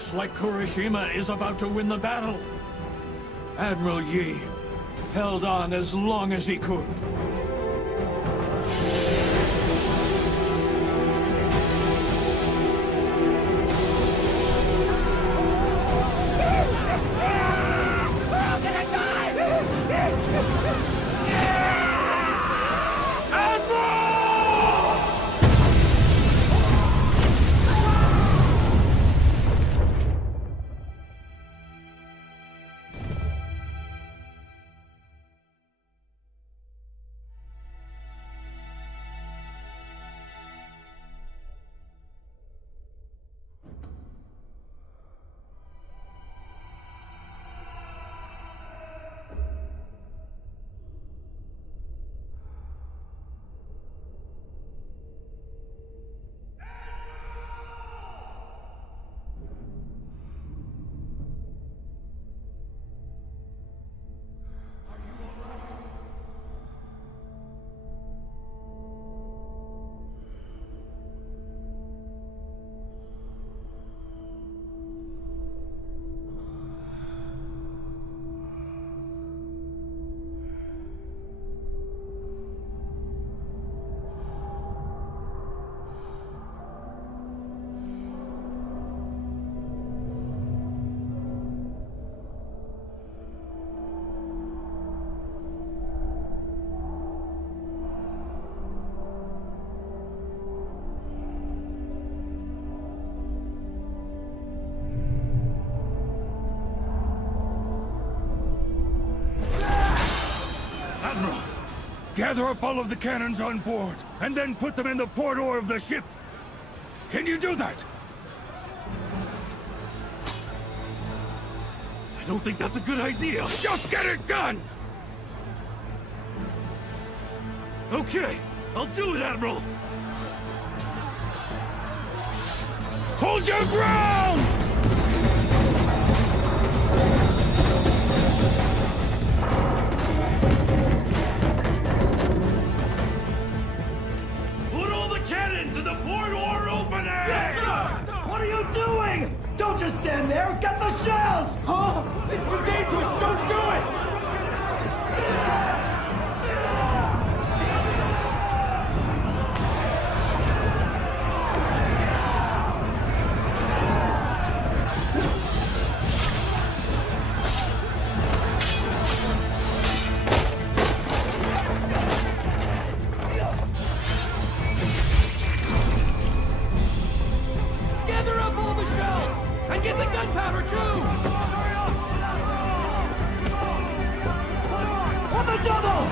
Looks like Kurishima is about to win the battle. Admiral Yi held on as long as he could. Gather up all of the cannons on board, and then put them in the port oar of the ship. Can you do that? I don't think that's a good idea. Just get it done! Okay, I'll do it, Admiral! Hold your ground! Put all the cannons in the port oar opening! Yes, sir! What are you doing? Don't just stand there! Get the shells! Huh? It's too dangerous! Don't do it! Gather up all the shells! And get the gunpowder, too! On the double!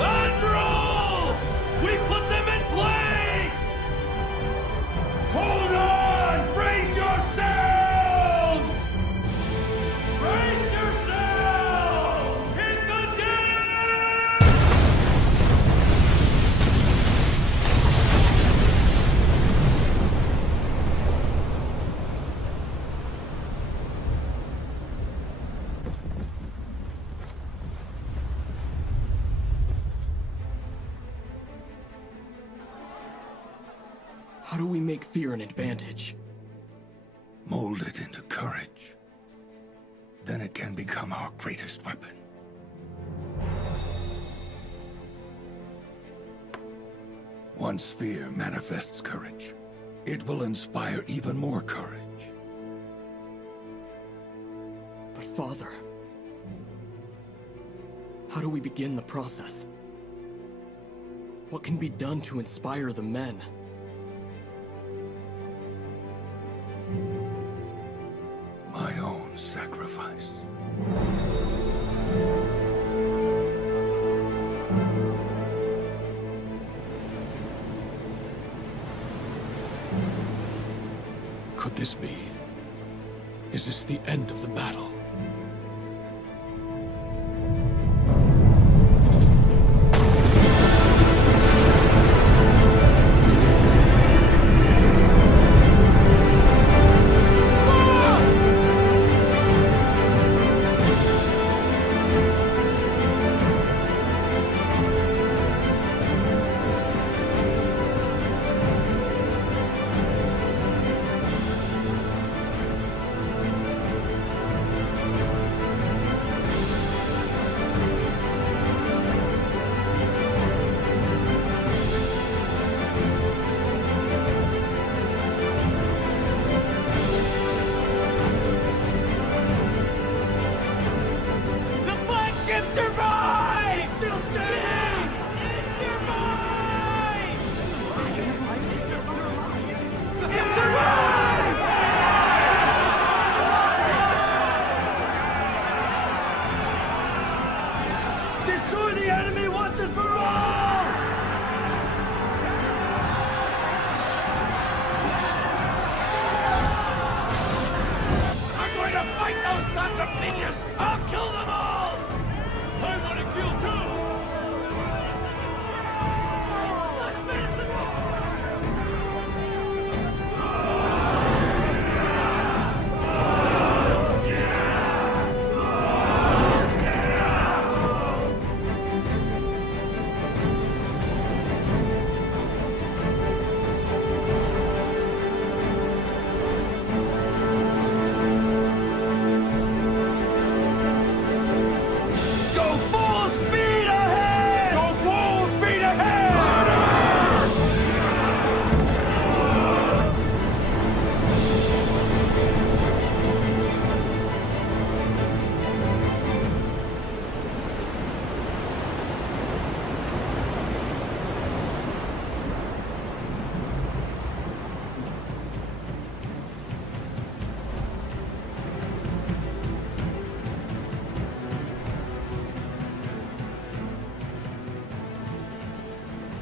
Admiral! We've put them in place! Hold on! Brace yourselves! Brace yourselves! Hit the deck! How do we make fear an advantage? Mold it into courage. Then it can become our greatest weapon. Once fear manifests courage, it will inspire even more courage. But Father, how do we begin the process? What can be done to inspire the men? My own sacrifice. could this be? Is this the end of the battle?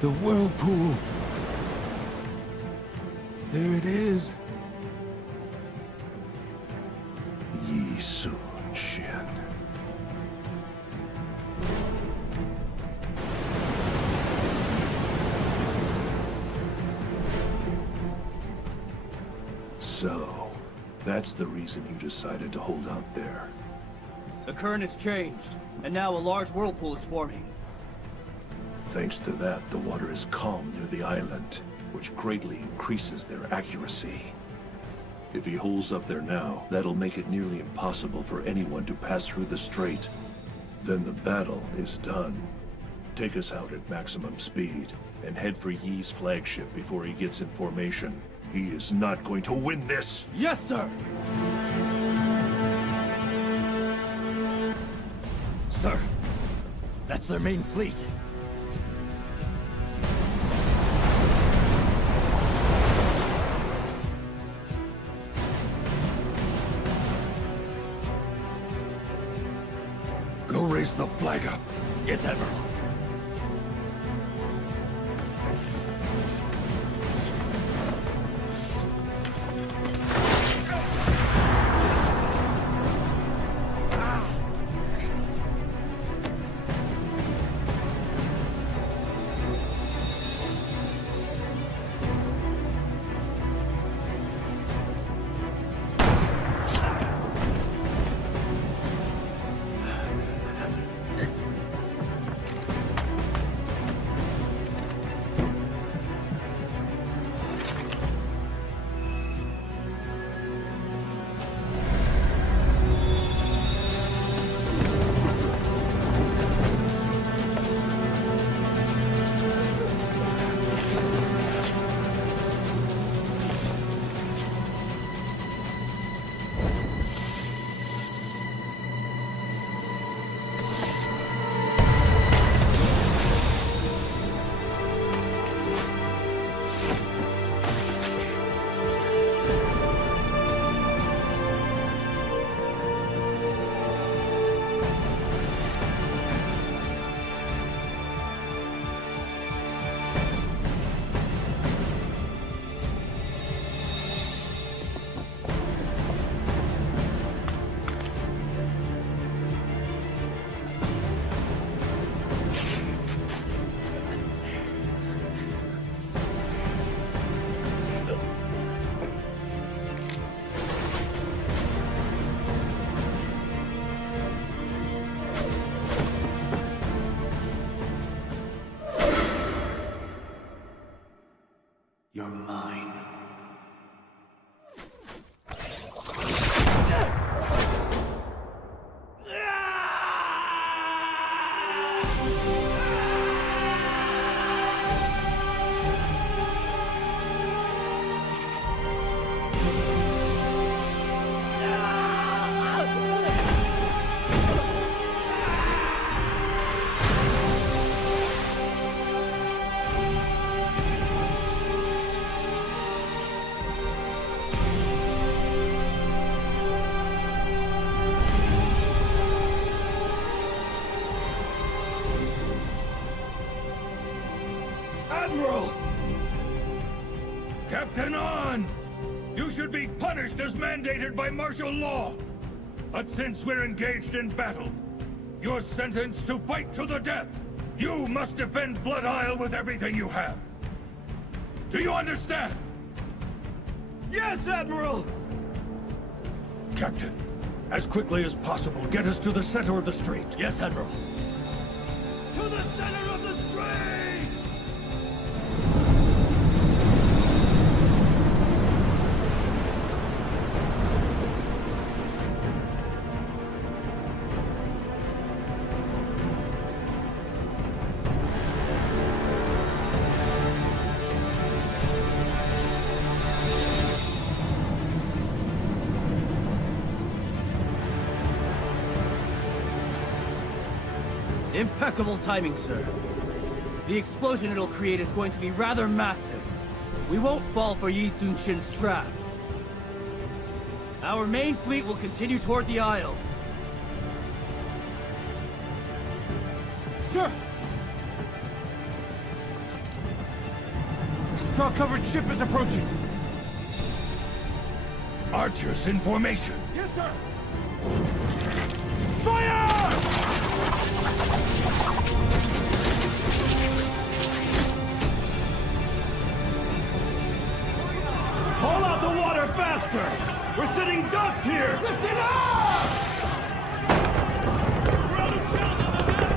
The whirlpool. There it is. Yi Sun Shin. So, that's the reason you decided to hold out there. The current has changed, and now a large whirlpool is forming. Thanks to that, the water is calm near the island, which greatly increases their accuracy. If he holds up there now, that'll make it nearly impossible for anyone to pass through the strait. Then the battle is done. Take us out at maximum speed, and head for Yi's flagship before he gets in formation. He is not going to win this! Yes, sir! Sir, that's their main fleet. Go raise the flag up. Yes, Admiral. longer mine. Admiral! Captain On! You should be punished as mandated by martial law. But since we're engaged in battle, you're sentenced to fight to the death. You must defend Blood Isle with everything you have. Do you understand? Yes, Admiral! Captain, as quickly as possible, get us to the center of the street. Yes, Admiral. To the center of the street! Impeccable timing, sir. The explosion it'll create is going to be rather massive. We won't fall for Yi Sun-shin's trap. Our main fleet will continue toward the Isle. Sir! A straw-covered ship is approaching. Archers in formation. Yes, sir! Fire! Haul out the water faster! We're sitting ducks here! Lift it up! We're out of shells on the deck!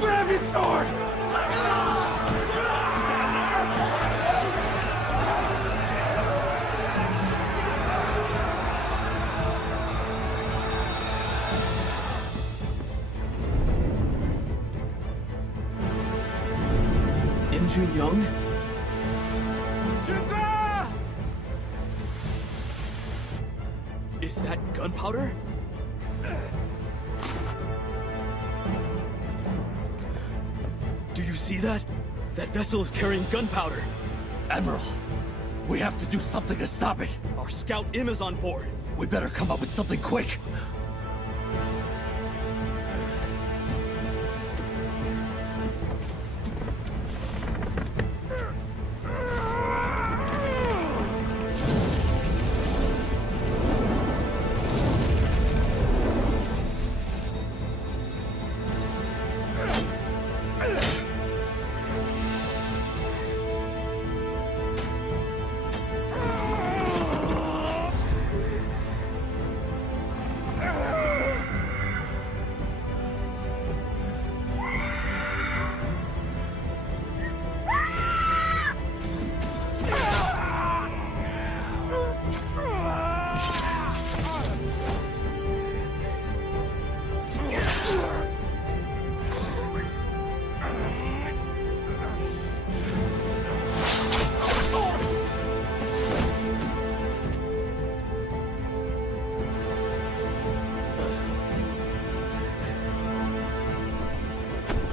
Grab his sword! Im Young? Is that gunpowder? Do you see that? That vessel is carrying gunpowder. Admiral, we have to do something to stop it. Our scout Im is on board. We better come up with something quick.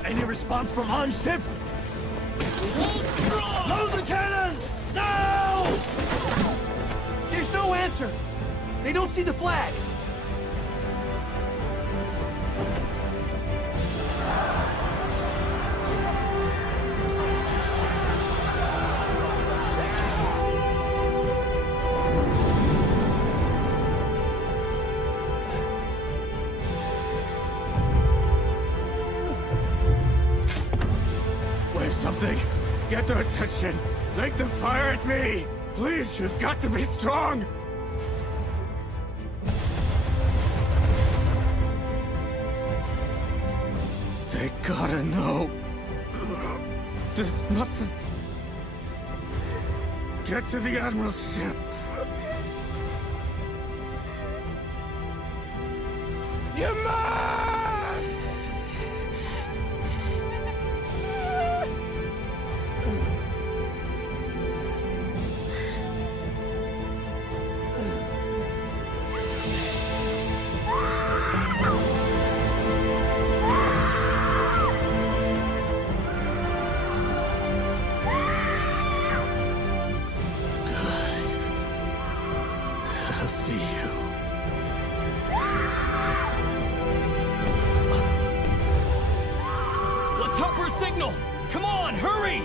Any response from on ship? don't see the flag! Wave something. Get their attention. Make them fire at me. Please, you've got to be strong. They gotta know. This mustn't... Get to the Admiral's ship. You must! I'll see you. Let's hope for a signal! Come on, hurry!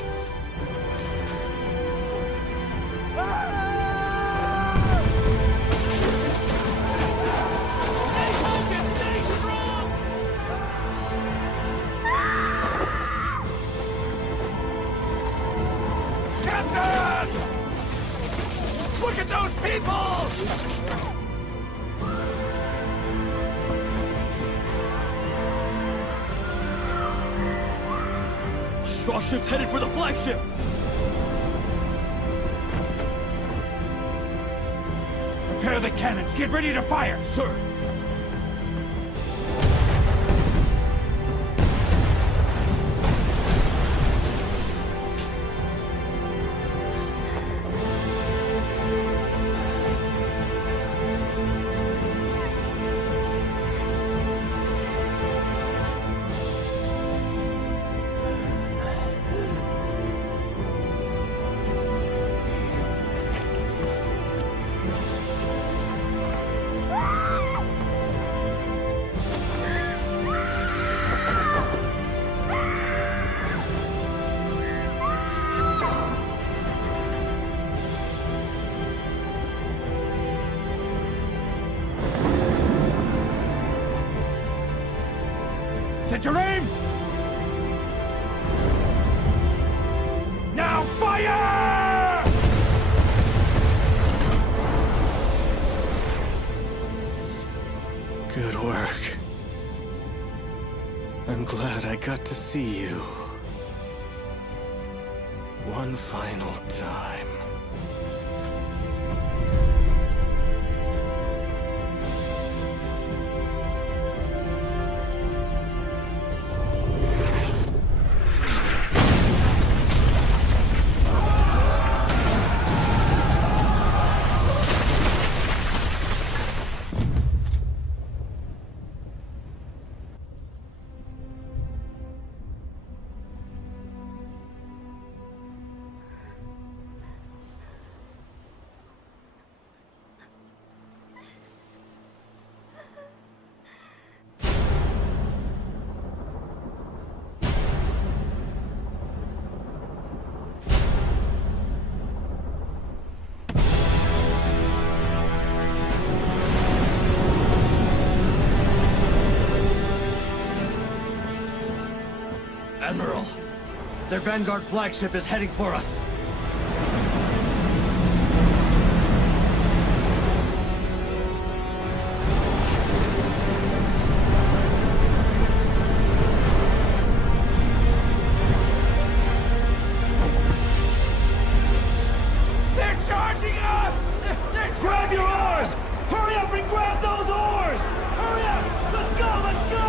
Captain! Look at those people! Straw ship's headed for the flagship! Prepare the cannons. Get ready to fire! Sir! Set your aim! Now fire! Good work. I'm glad I got to see you. One final time. Admiral! Their Vanguard flagship is heading for us! They're charging us! They're grab your oars! Hurry up and grab those oars! Hurry up! Let's go! Let's go!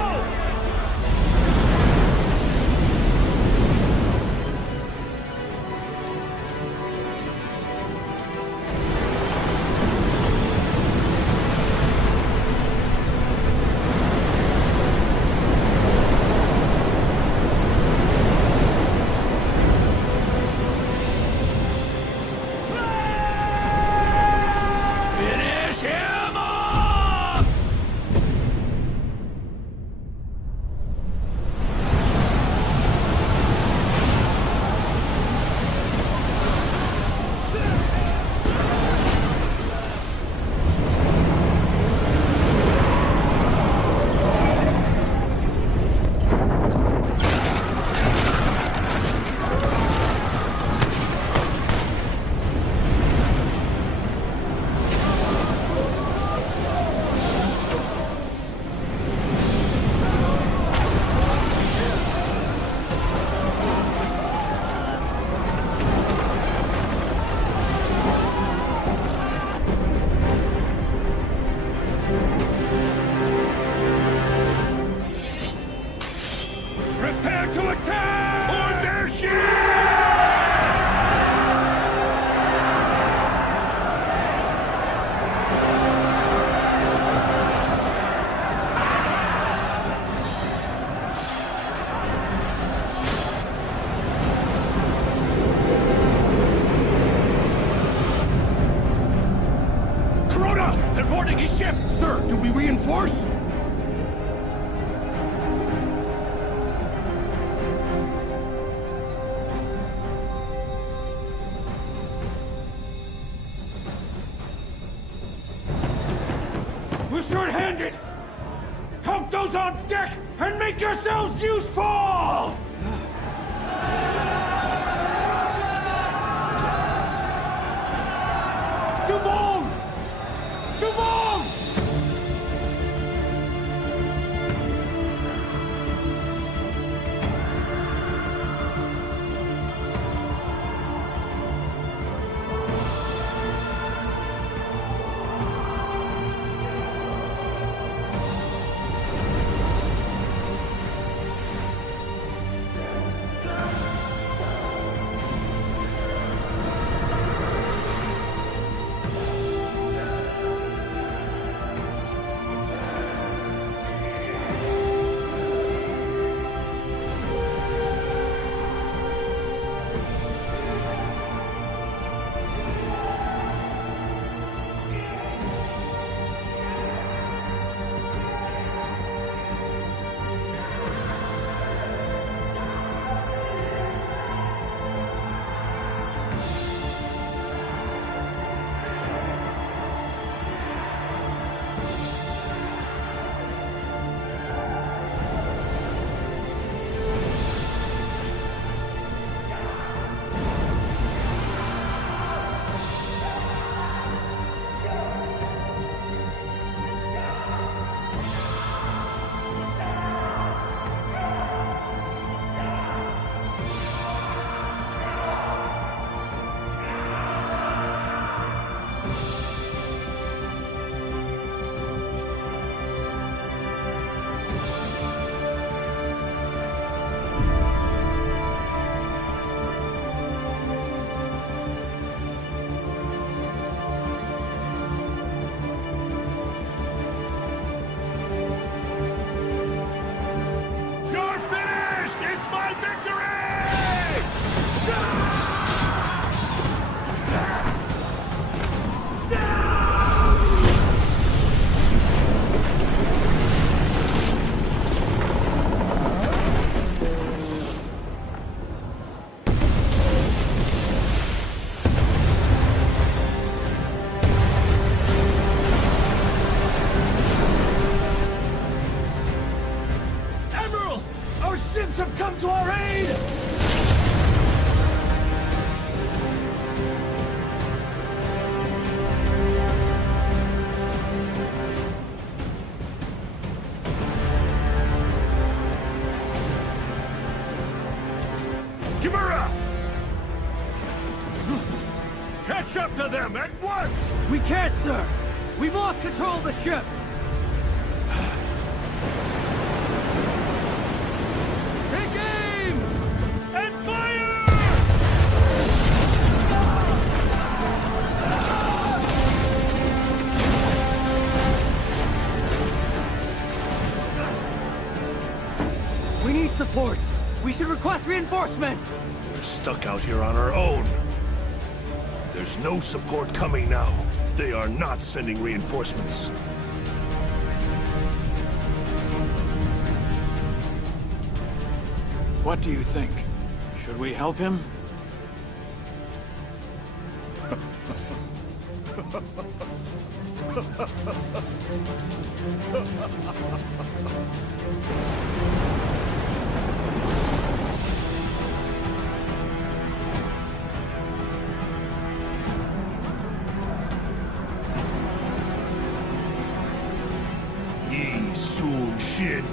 boarding his ship! Sir, do we reinforce? We're short-handed! Help those on deck and make yourselves useful! Subong! Subong! Catch up to them at once! We can't, sir! We've lost control of the ship! Take aim! And fire! We need support! We should request reinforcements! We're stuck out here on our own. There's no support coming now. They are not sending reinforcements. What do you think? Should we help him? Shin.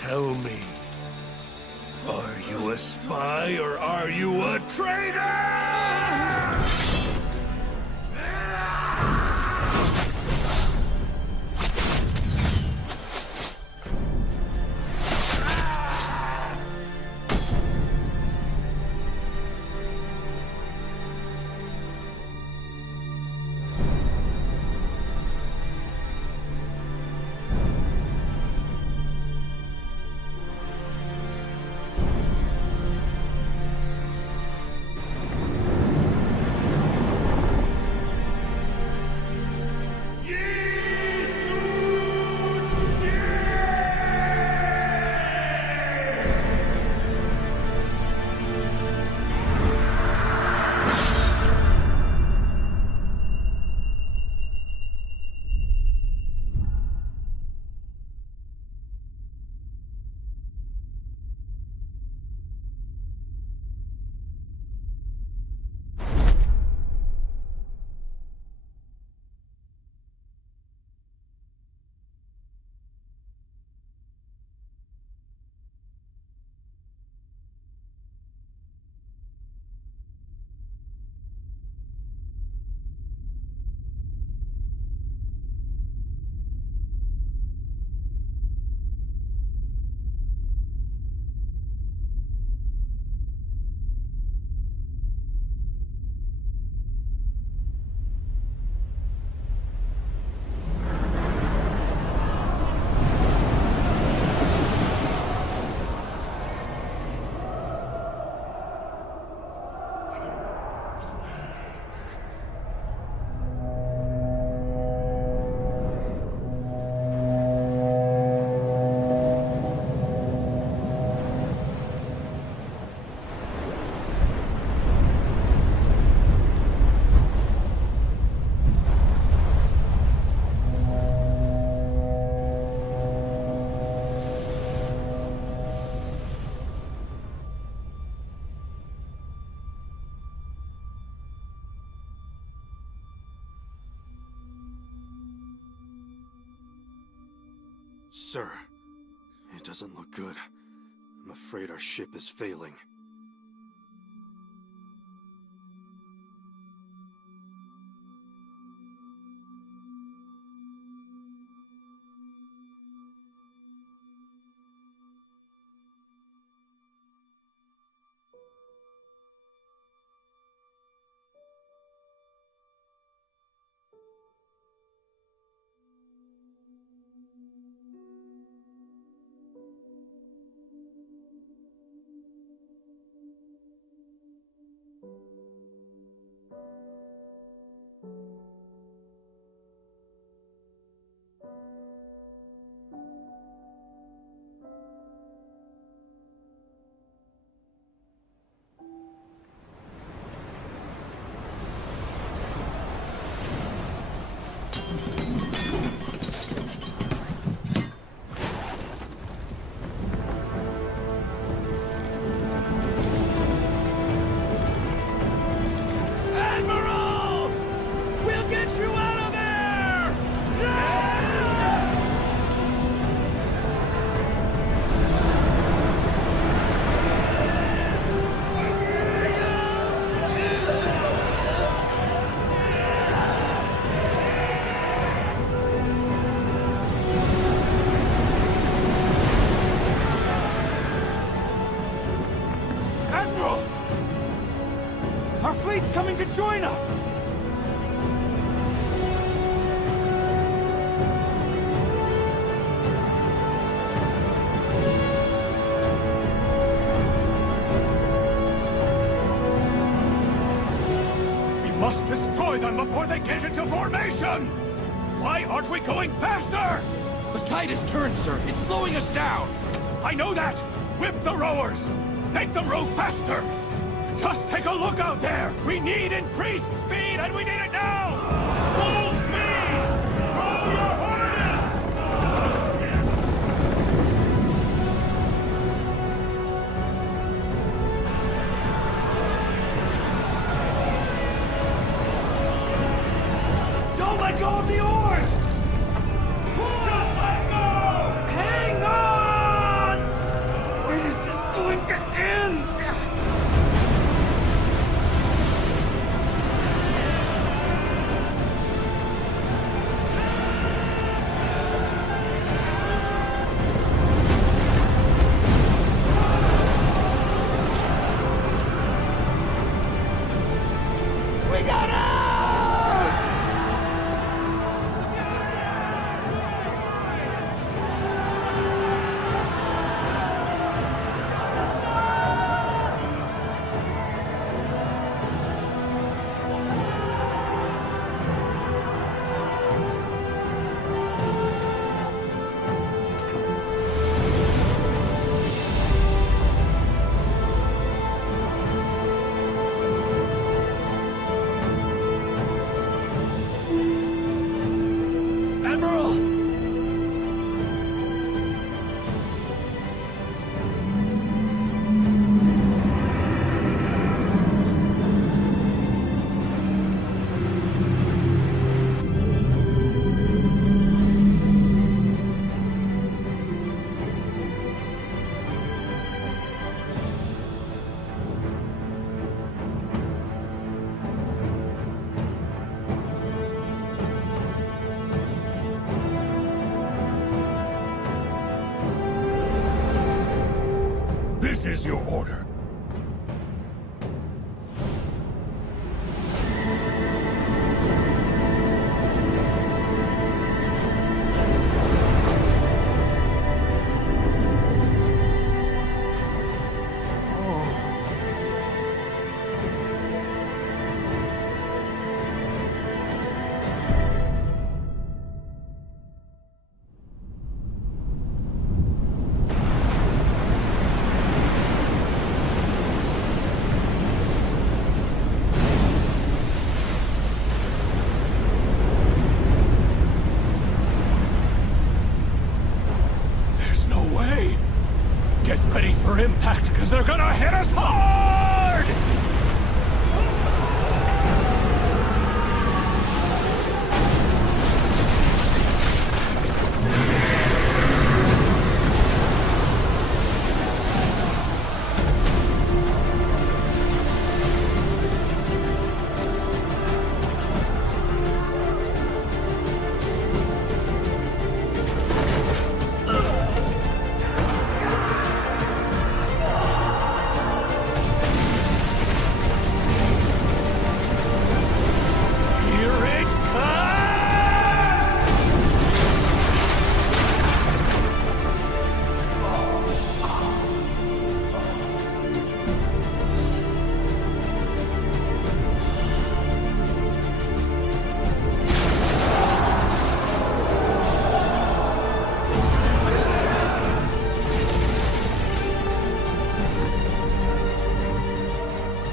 Tell me, Are you a spy or are you a traitor? Sir, it doesn't look good. I'm afraid our ship is failing. To join us! We must destroy them before they get into formation! Why aren't we going faster? The tide has turned, sir. It's slowing us down. I know that! Whip the rowers! Make them row faster! Just take a look out there! We need increased speed, and we need it now! Full speed! Row your hardest! Don't let go of the oars! Just let go! Hang on! When is this going to This is your order. Because they're gonna hit us hard!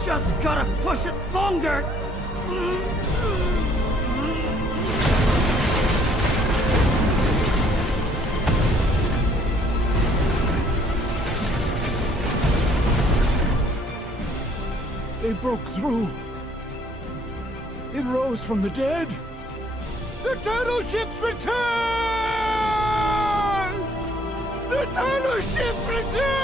Just gotta push it longer! They broke through. It rose from the dead. The turtle ships return! The turtle ships return!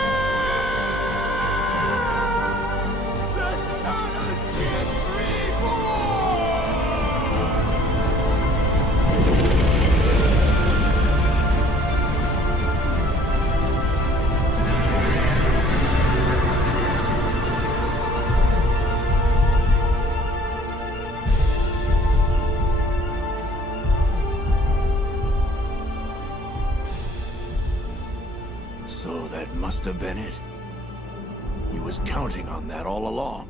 So that must have been it. He was counting on that all along.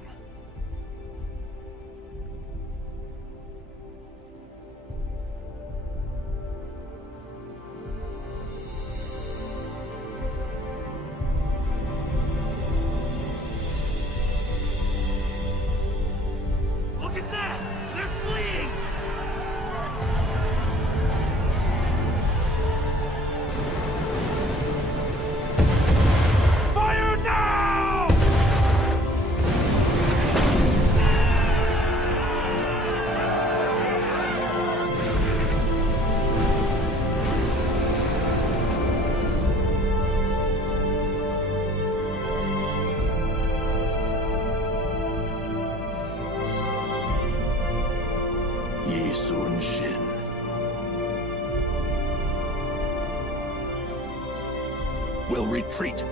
Look at that! They're fleeing! Fire now! Yi Sun Shin. We'll retreat.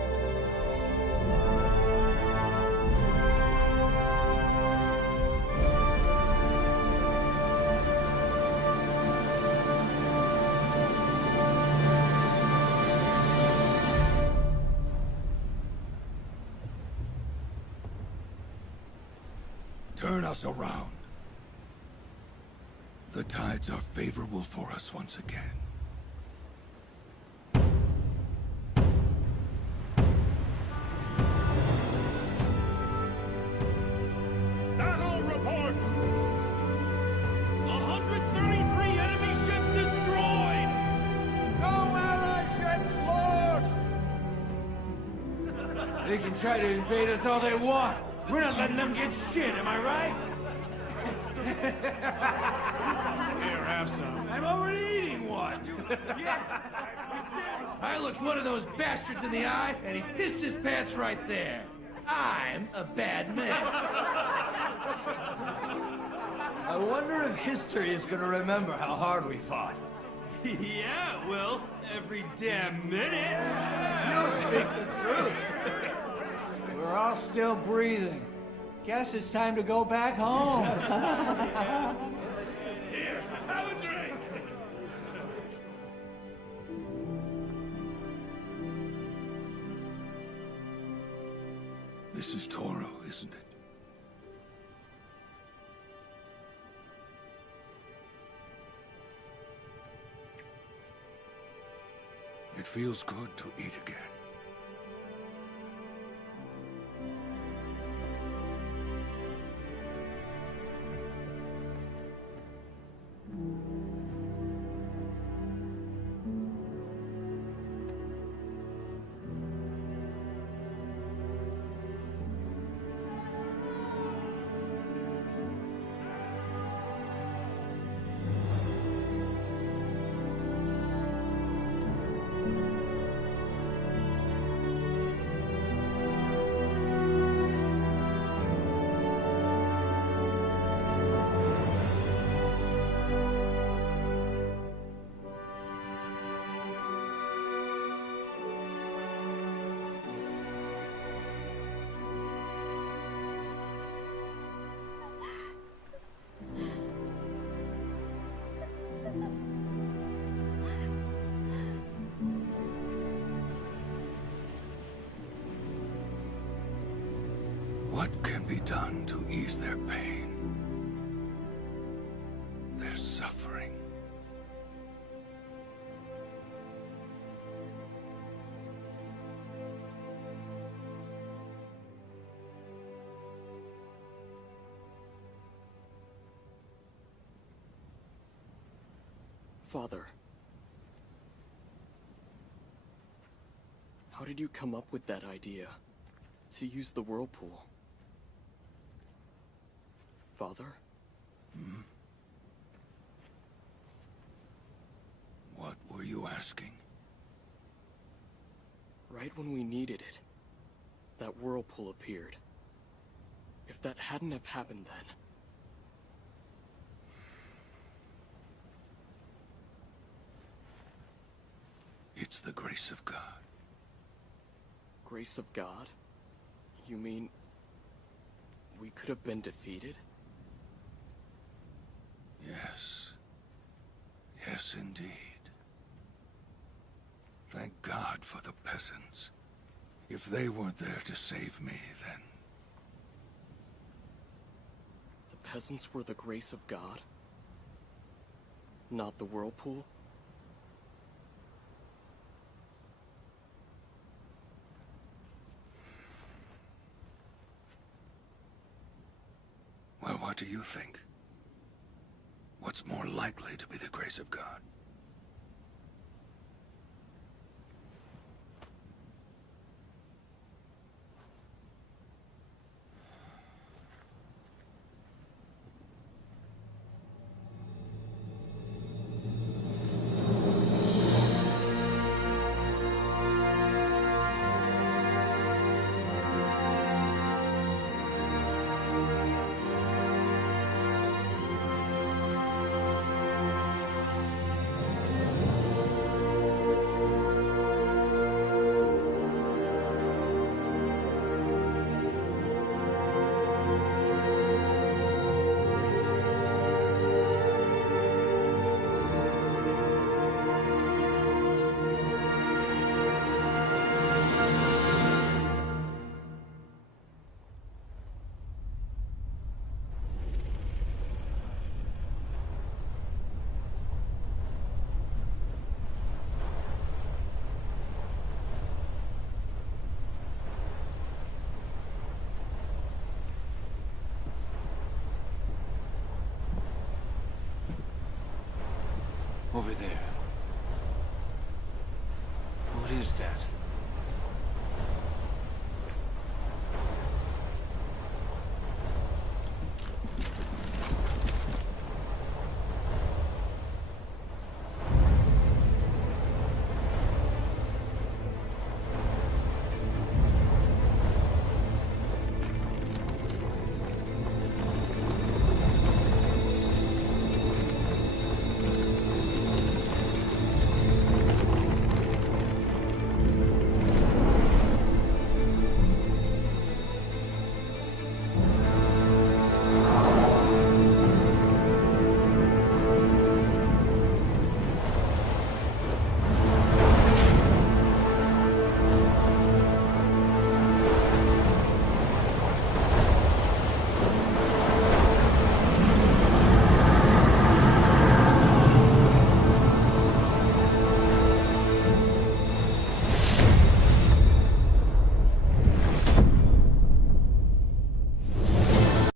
Turn us around. The tides are favorable for us once again. Battle report! 133 enemy ships destroyed! No Allied ships lost! They can try to invade us all they want. We're not letting them get shit, am I right? Here, have some. I'm already eating one. Yes! I looked one of those bastards in the eye, and he pissed his pants right there. I'm a bad man. I wonder if history is gonna remember how hard we fought. Yeah, it will. Every damn minute. You speak the truth. still breathing. Guess it's time to go back home. Here, have a drink. This is Toro, isn't it? It feels good to eat again. What can be done to ease their pain? Their suffering? Father. How did you come up with that idea? To use the whirlpool? Father? Hmm? What were you asking? Right when we needed it, that whirlpool appeared. If that hadn't have happened then... It's the grace of God. Grace of God? You mean... we could have been defeated? Yes. Yes, indeed. Thank God for the peasants. If they weren't there to save me, then... The peasants were the grace of God? Not the whirlpool? Well, what do you think? What's more likely to be the grace of God? Over there. What is that?